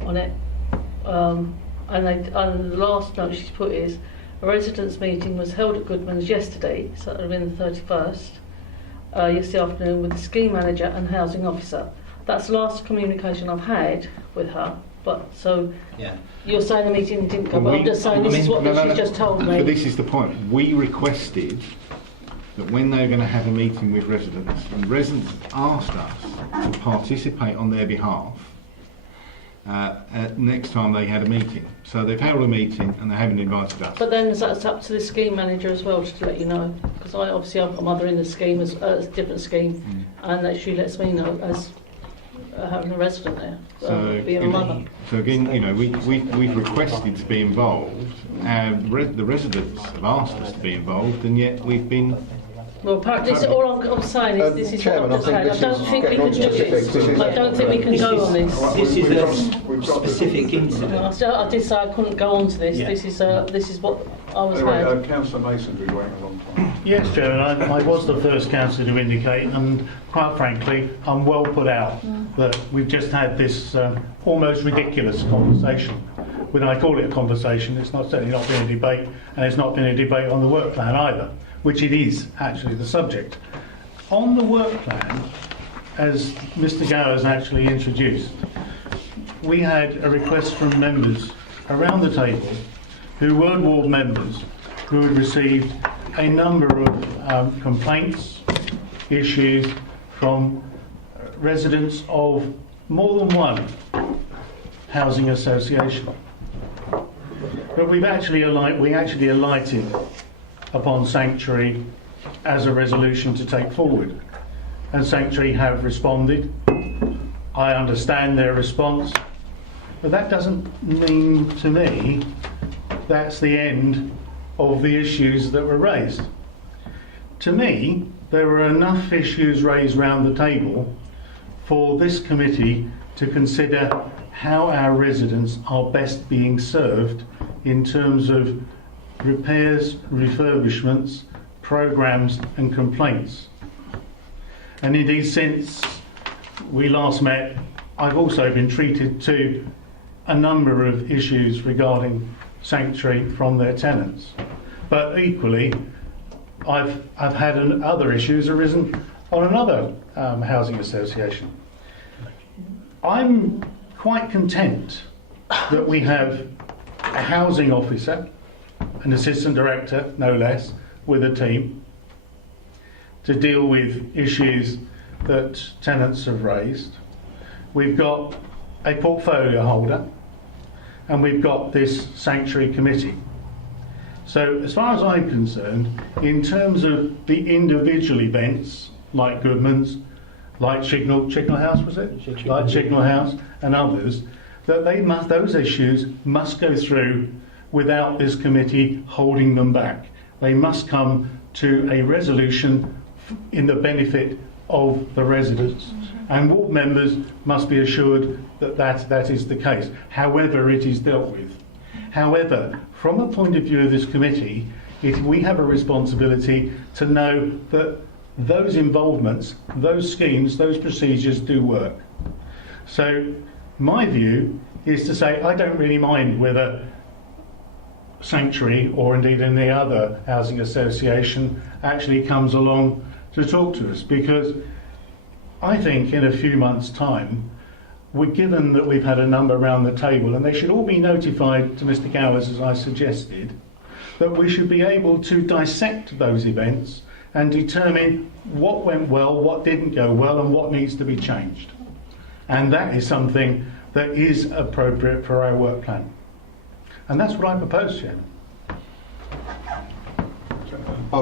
on it, and the last note she's put is, a residents' meeting was held at Goodman's yesterday, so that would have been the 31st, yesterday afternoon, with the scheme manager and housing officer. That's the last communication I've had with her. But so you're saying the meeting didn't go well. I'm just saying this is what she's just told me. But this is the point. We requested that when they were going to have a meeting with residents, and residents asked us to participate on their behalf next time they had a meeting. So they've held a meeting and they haven't invited us. But then that's up to the scheme manager as well, just to let you know, because I'm mother in the scheme as a different scheme, and that she lets me know as having a resident there, being a mother. So again, we've requested to be involved, and the residents have asked us to be involved, and yet we've been. Well, this all I'm saying is this is what I'm just saying. I don't think we can do this. I don't think we can go on this. This is a specific incident. I did say I couldn't go on to this. Yeah. This is what I was saying. Councillor Mason's been waiting a long time. Yes, Chairman, I was the first councillor to indicate, and quite frankly, I'm well put out that we've just had this almost ridiculous conversation. When I call it a conversation, it's certainly not been a debate, and it's not been a debate on the work plan either, which it is actually the subject. On the work plan, as Mr. Gowers actually introduced, we had a request from members around the table who weren't ward members, who had received a number of complaints, issues from residents of more than one housing association. But we actually alighted upon Sanctuary as a resolution to take forward, and Sanctuary have responded. I understand their response, but that doesn't mean to me that's the end of the issues that were raised. To me, there were enough issues raised round the table for this committee to consider how our residents are best being served in terms of repairs, refurbishments, programmes and complaints. And indeed, since we last met, I've also been treated to a number of issues regarding Sanctuary from their tenants. But equally, I've had other issues arisen on another housing association. I'm quite content that we have a housing officer, an assistant director, no less, with a team to deal with issues that tenants have raised. We've got a portfolio holder, and we've got this Sanctuary committee. So as far as I'm concerned, in terms of the individual events, like Goodman's, like Chignell House, was it? Like Chignell House and others, that those issues must go through without this committee holding them back. They must come to a resolution in the benefit of the residents. And ward members must be assured that that is the case, however it is dealt with. However, from a point of view of this committee, we have a responsibility to know that those involvements, those schemes, those procedures do work. So my view is to say I don't really mind whether Sanctuary or indeed any other housing association actually comes along to talk to us, because I think in a few months' time, given that we've had a number around the table, and they should all be notified to Mr. Gowers as I suggested, that we should be able to dissect those events and determine what went well, what didn't go well, and what needs to be changed. And that is something that is appropriate for our work plan. And that's what I propose, Chairman. I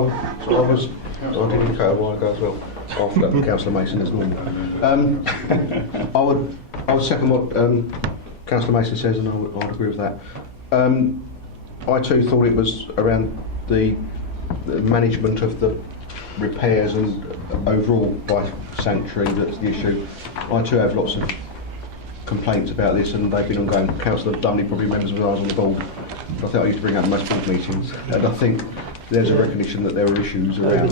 did indicate a while ago as well, after Councillor Mason as normal. I would second what Councillor Mason says, and I would agree with that. I too thought it was around the management of the repairs and overall by Sanctuary that's the issue. I too have lots of complaints about this, and they've been ongoing. Councillor Dumley probably remembers when I was on the board. I think I used to bring up in most board meetings, and I think there's a recognition that there are issues around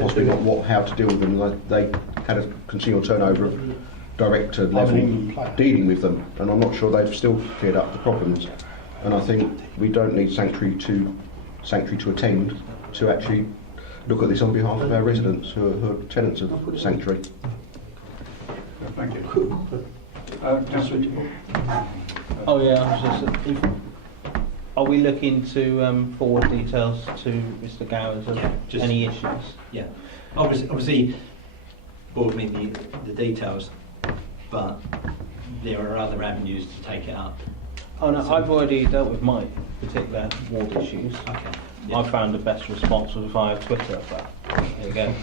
possibly how to deal with them. They had a continual turnover of director level dealing with them, and I'm not sure they've still cleared up the problems. And I think we don't need Sanctuary to attend to actually look at this on behalf of our residents who are tenants of Sanctuary. Thank you. Councillor. Oh yeah, are we looking to forward details to Mr. Gowers of any issues? Yeah, obviously, board me the details, but there are other avenues to take it up. Oh no, I've already dealt with my particular ward issues. Okay. I found the best response was via Twitter, but there you go.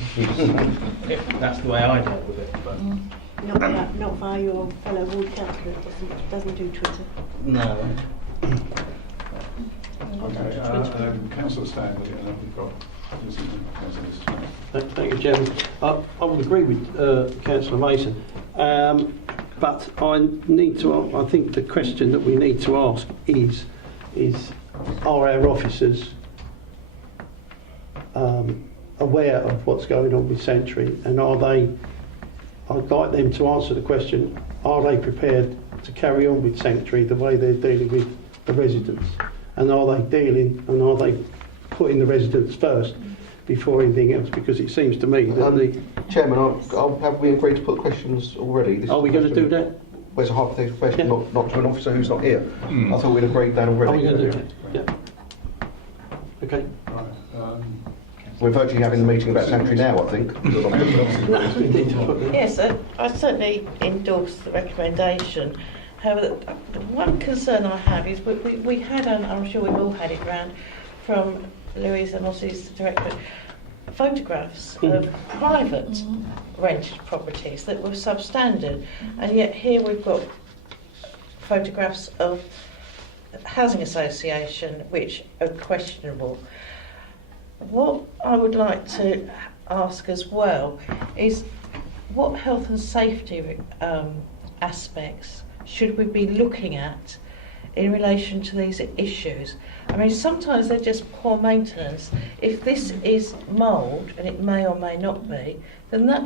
That's the way I dealt with it. But. Not via your fellow ward councillor that doesn't do Twitter. No. Okay, Councillor Stanley, and then we've got Thank you, Chairman. I would agree with Councillor Mason, but I think the question that we need to ask is are our officers aware of what's going on with Sanctuary, and I'd like them to answer the question, are they prepared to carry on with Sanctuary the way they're dealing with the residents? And are they putting the residents first before anything else? Because it seems to me that Chairman, have we agreed to put questions already? Are we going to do that? Well, it's a hypothetical question, not to an officer who's not here. I thought we'd agreed that already. Are we going to do that? Yeah. Okay. Right. We're virtually having the meeting about Sanctuary now, I think. Yes, I certainly endorse the recommendation. However, the one concern I have is we had, I'm sure we've all had it round, from Louisa Moss's directorate, photographs of private rented properties that were substandard, and yet here we've got photographs of housing association which are questionable. What I would like to ask as well is what health and safety aspects should we be looking at in relation to these issues? I mean, sometimes they're just poor maintenance. If this is mould, and it may or may not be, then that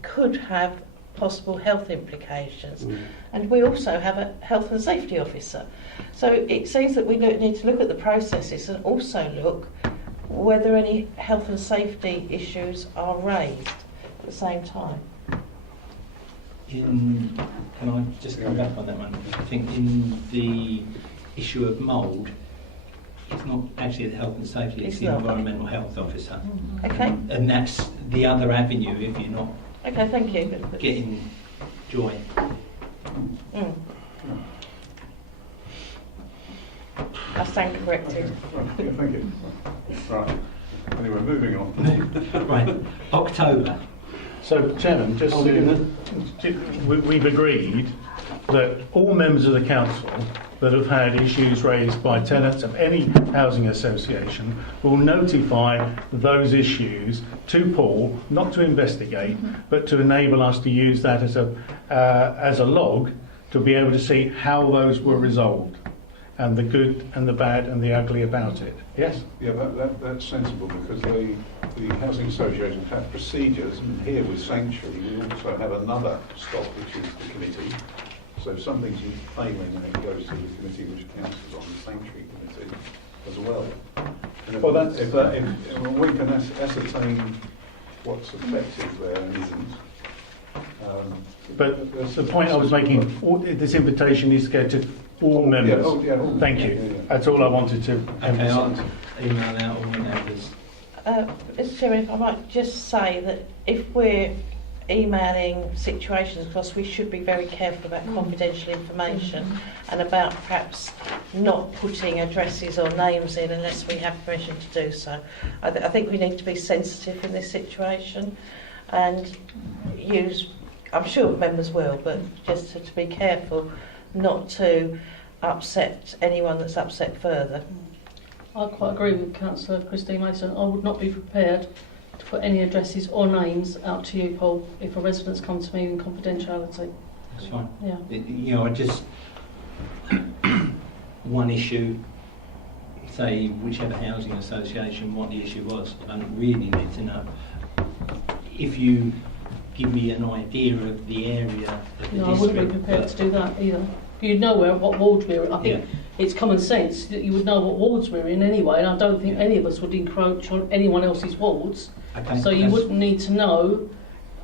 could have possible health implications. And we also have a health and safety officer. So it seems that we need to look at the processes and also look whether any health and safety issues are raised at the same time. Can I just come back on that one? I think in the issue of mould, it's not actually the health and safety, it's the environmental health officer. Okay. And that's the other avenue if you're not thank you. getting joy. I stand corrected. Yeah, thank you. Right. Anyway, moving on. Right. October. So, Chairman, we've agreed that all members of the council that have had issues raised by tenants of any housing association will notify those issues to Paul, not to investigate, but to enable us to use that as a log to be able to see how those were resolved, and the good and the bad and the ugly about it. Yes? Yeah, that's sensible, because the housing associations have procedures, and here with Sanctuary we also have another stop, which is the committee. So if something's failing, then it goes to the committee which councils on the Sanctuary committee as well. And if we can ascertain what's effective there and isn't. But the point I was making, this invitation is to go to all members. Thank you. That's all I wanted to emphasise. Email out all members. Mr. Chairman, if I might just say that if we're emailing situations, because we should be very careful about confidential information and about perhaps not putting addresses or names in unless we have permission to do so. I think we need to be sensitive in this situation and use, I'm sure members will, but just to be careful not to upset anyone that's upset further. I quite agree with Councillor Christine Mason. I would not be prepared to put any addresses or names out to you, Paul, if a resident's come to me in confidentiality. That's fine. Yeah. You know, I just one issue, say whichever housing association, what the issue was. I don't really need to know. If you give me an idea of the area of the No, I district, wouldn't be prepared to do that either. You'd know what wards we're in. I think it's common sense that you would know what wards we're in anyway, and I don't think any of us would encroach on anyone else's wards. Okay, So you wouldn't need to know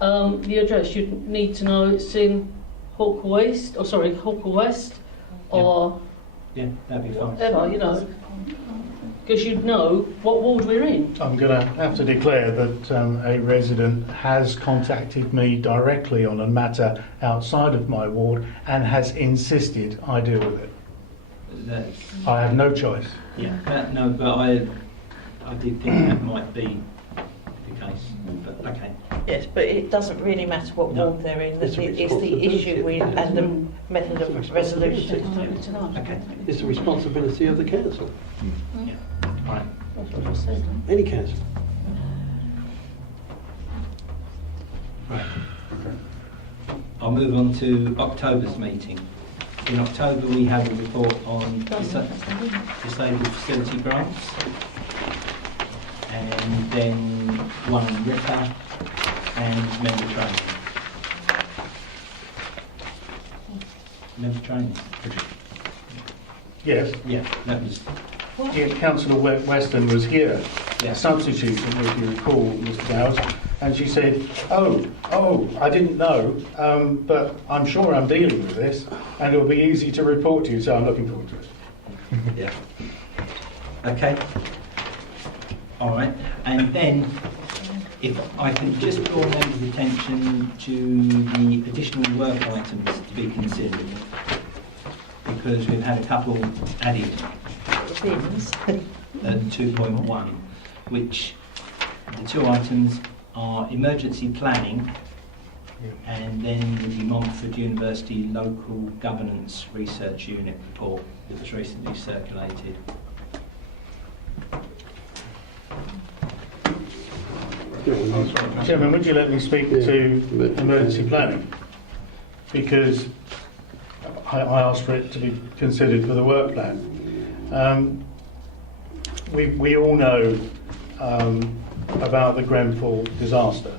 the address. You'd need to know it's in Hawker West, or yeah, that'd be fine. whatever, you know, because you'd know what ward we're in. I'm going to have to declare that a resident has contacted me directly on a matter outside of my ward and has insisted I deal with it. I have no choice. Yeah, no, but I did think that might be the case. But okay. Yes, but it doesn't really matter what ward they're in. It's the issue and the method of resolution. Okay. It's the responsibility of the council. Yeah. Right. That's what I said. Any council. Right. I'll move on to October's meeting. In October we have a report on disabled facility grants, and then one on RIPA and member training. Member training. Yes. Yeah, that was. Yeah, Councillor Weston was here, substituting, if you recall, Mr. Dowes, and she said, oh, I didn't know, but I'm sure I'm dealing with this, and it'll be easy to report to you, so I'm looking forward to it. Yeah. Okay. All right. And then, if I can just draw members' attention to the additional work items to be considered, because we've had a couple added at 2.1, which the two items are emergency planning and then the Montford University Local Governance Research Unit report that was recently circulated. Chairman, would you let me speak to emergency planning? Because I asked for it to be considered for the work plan. We all know about the Grenfell disaster.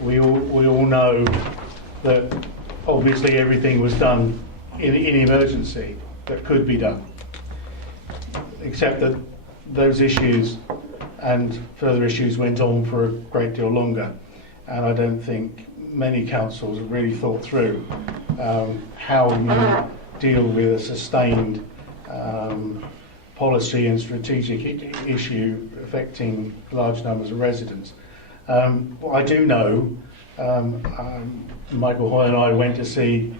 We all know that obviously everything was done in emergency that could be done, except that those issues and further issues went on for a great deal longer, and I don't think many councils have really thought through how you deal with a sustained policy and strategic issue affecting large numbers of residents. What I do know, Michael Hoy and I went to see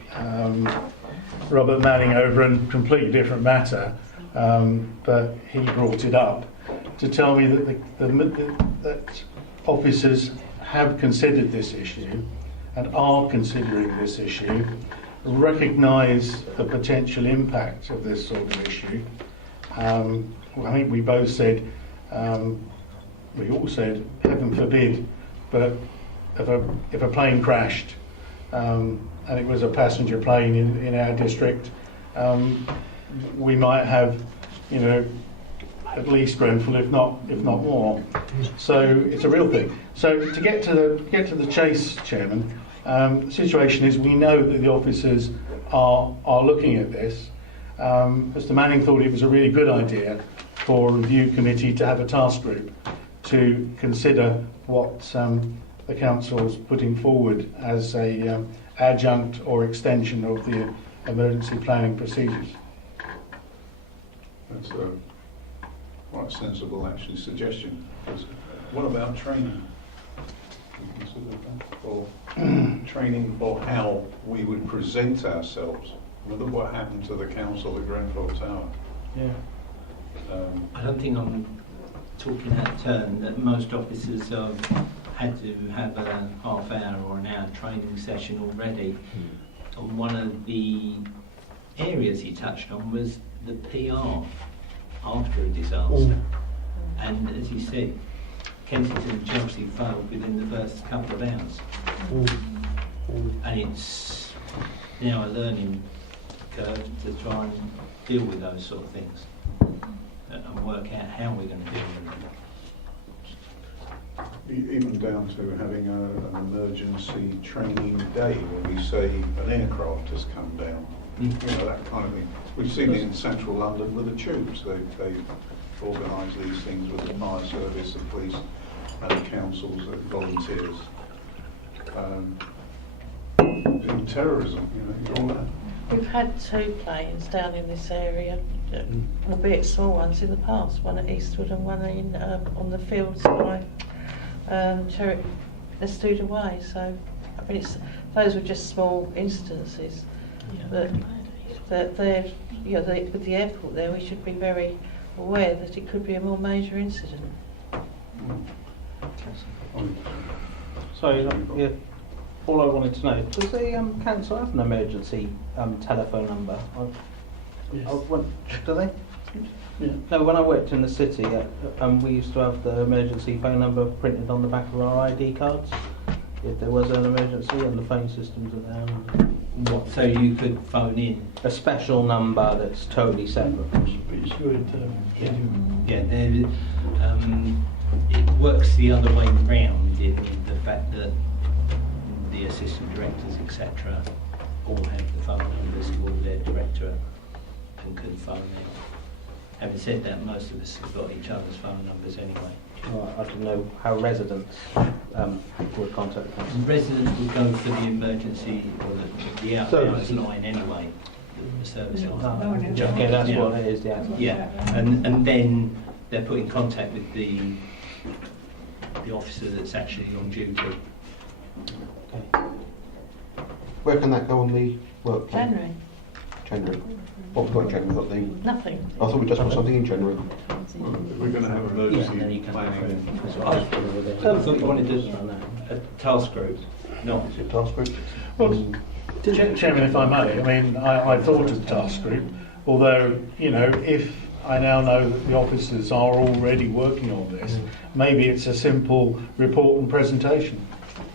Robert Manning over a completely different matter, but he brought it up to tell me that officers have considered this issue and are considering this issue, recognise the potential impact of this sort of issue. I think we both said, we all said, heaven forbid, but if a plane crashed and it was a passenger plane in our district, we might have, at least Grenfell, if not more. So it's a real thing. So to get to the chase, Chairman, the situation is we know that the officers are looking at this. Mr. Manning thought it was a really good idea for a review committee to have a task group to consider what the council's putting forward as a adjunct or extension of the emergency planning procedures. That's a quite sensible, actually, suggestion. What about training? you considered that? Or training for how we would present ourselves? Look what happened to the council at Grenfell Tower. Yeah. I don't think I'm talking out of turn that most officers have had to have a half hour or an hour training session already. And one of the areas he touched on was the PR after a disaster. And as you said, Kensington and Chelsea failed within the first couple of hours. And it's now a learning curve to try and deal with those sort of things and work out how we're going to deal with them. Even down to having an emergency training day where we say an aircraft has come down. You know, that kind of thing. We've seen it in central London with the tubes. They've organised these things with the fire service, the police and the councils and volunteers. In terrorism, all that. We've had 2 planes down in this area, albeit small ones in the past, one at Eastwood and one in on the fields by they're stowed away. So, I mean, those were just small instances. But they're, with the airport there, we should be very aware that it could be a more major incident. So, yeah, all I wanted to know, does the council have an emergency telephone number? Do they? Yeah. No, when I worked in the city, we used to have the emergency phone number printed on the back of our ID cards. If there was an emergency and the phone systems are down. What, so you could phone in? A special number that's totally separate. It works the other way round in the fact that the assistant directors, etc., all have the phone numbers of their directorate and can phone out. Having said that, most of us have got each other's phone numbers anyway. I don't know how residents would contact us. Residents would go for the emergency or the out-hours line anyway, the service line. Okay, that's what it is, yeah. Yeah, and then they're put in contact with the officer that's actually on duty. Okay. Where can that go on the work plan? January. What we've got in January? We've got the... Nothing. I thought we just put something in January. We're going to have emergency planning. I thought you wanted a task group. No. Is it a task group? Well, Chairman, if I may, I mean, I thought of the task group, although, if I now know that the officers are already working on this, maybe it's a simple report and presentation.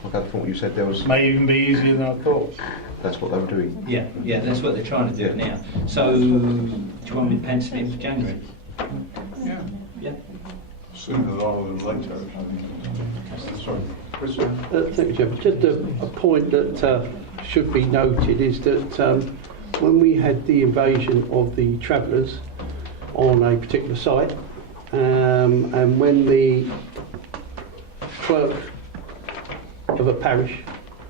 Okay, from what you said, there was... May even be easier than I thought. That's what they were doing. Yeah, that's what they're trying to do now. So, do you want me to pencil in for January? Yeah. Sooner rather than later. Sorry, Chris. Thank you, Chairman. Just a point that should be noted is that when we had the invasion of the travellers on a particular site, and when the clerk of a parish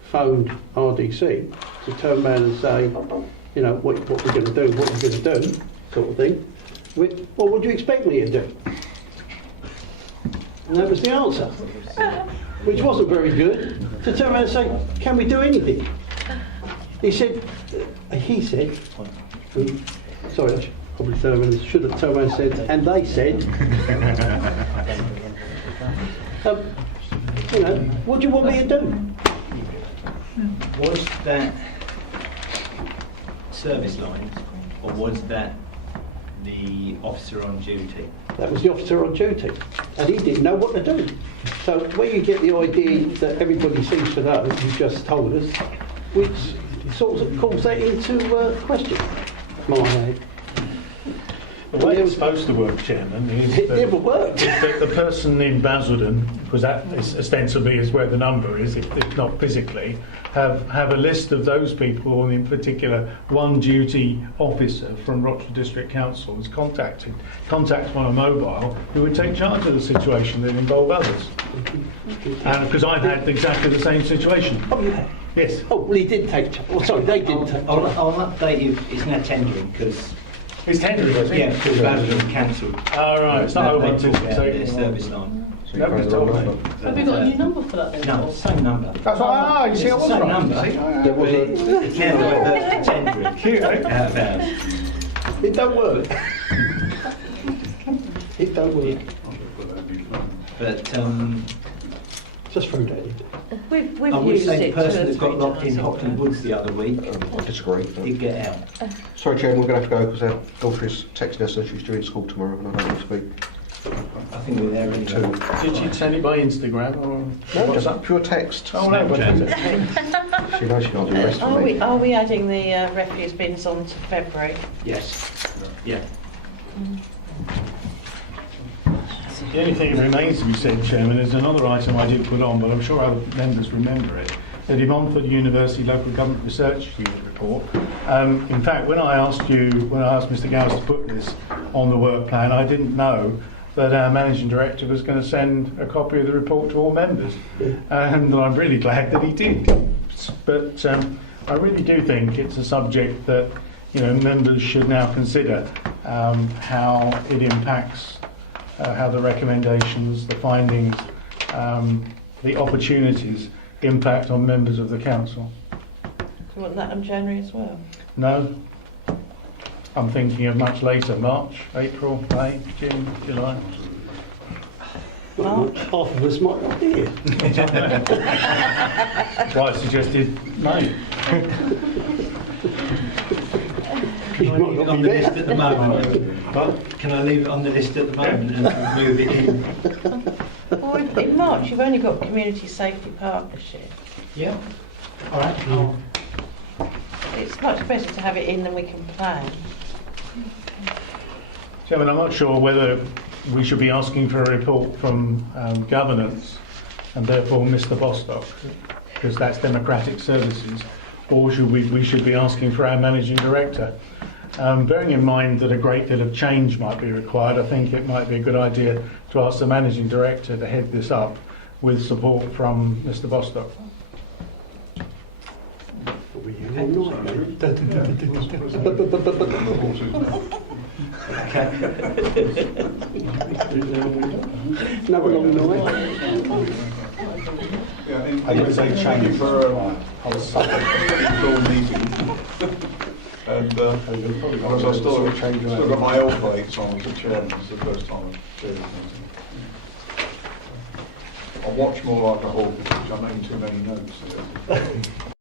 phoned RDC to turn around and say, what we're going to do, what we're going to do, sort of thing, what would you expect me to do? And that was the answer, which wasn't very good, to turn around and say, can we do anything? He said, sorry, I probably should have turned around and said, and they said, what do you want me to do? Was that service line, or was that the officer on duty? That was the officer on duty, and he didn't know what to do. So where you get the idea that everybody seems to know, you just told us, which sort of calls that into question. The way it's supposed to work, Chairman, is it never worked. The person in Basildon, because that is ostensibly is where the number is, if not physically, have a list of those people, and in particular one duty officer from Rochester District Council is contacts on a mobile who would take charge of the situation that involve others. And because I've had exactly the same situation. Oh, you have? Yes. Oh, well, he did take charge. Oh, sorry, they didn't take charge. I'll update you. It's now tendering because. It's tendering, I think. Yeah, because Basildon cancelled. Oh, right. It's not they over took out their service line. So you're Nobody's going told the wrong me. number. Have you got a new number for that then? No, it's the same number. That's what, you see, I It's was the same right. number. See? There was a- It's now the tendering. Cute, eh? Out of hours. It don't work. It don't work. But Just throw that in. We've I would used say the it person two or that got three locked in times Hopton Woods the other week I disagree. did get out. Sorry, Chairman, we're going to have to go because our daughter is texting us and she's due at school tomorrow, and I don't want to be I think we're there anyway. too. Did she send it by Instagram or No, just pure text. Oh, no, Snapchat. She knows she can't do the rest of me. Are we adding the refuse bins on to February? Yes. Yeah. The only thing that remains to be said, Chairman, is another item I did put on, but I'm sure other members remember it. The De Montfort University Local Government Research Unit report. In fact, when I asked Mr. Gowers to put this on the work plan, I didn't know that our Managing Director was going to send a copy of the report to all members. And I'm really glad that he did. But I really do think it's a subject that members should now consider how it impacts how the recommendations, the findings, the opportunities impact on members of the council. Do you want that in January as well? No, I'm thinking of much later, March, April, May, June, July. Well, half of us might not be here. That's why I suggested May. Can I leave it on the list at the moment? Can I leave it on the list at the moment and move it in? Well, in March you've only got Community Safety Partnership. Yeah. All right. It's much better to have it in than we can plan. Chairman, I'm not sure whether we should be asking for a report from governance and therefore Mr. Bostock, because that's democratic services, or we should be asking for our Managing Director. Bearing in mind that a great deal of change might be required, I think it might be a good idea to ask the Managing Director to head this up with support from Mr. Bostock. Another long night. Yeah, I would say change for a full meeting. And I've still got my old plates on as a chairman. It's the first time I've chaired this meeting. I watch more like a hawk because I'm making too many notes.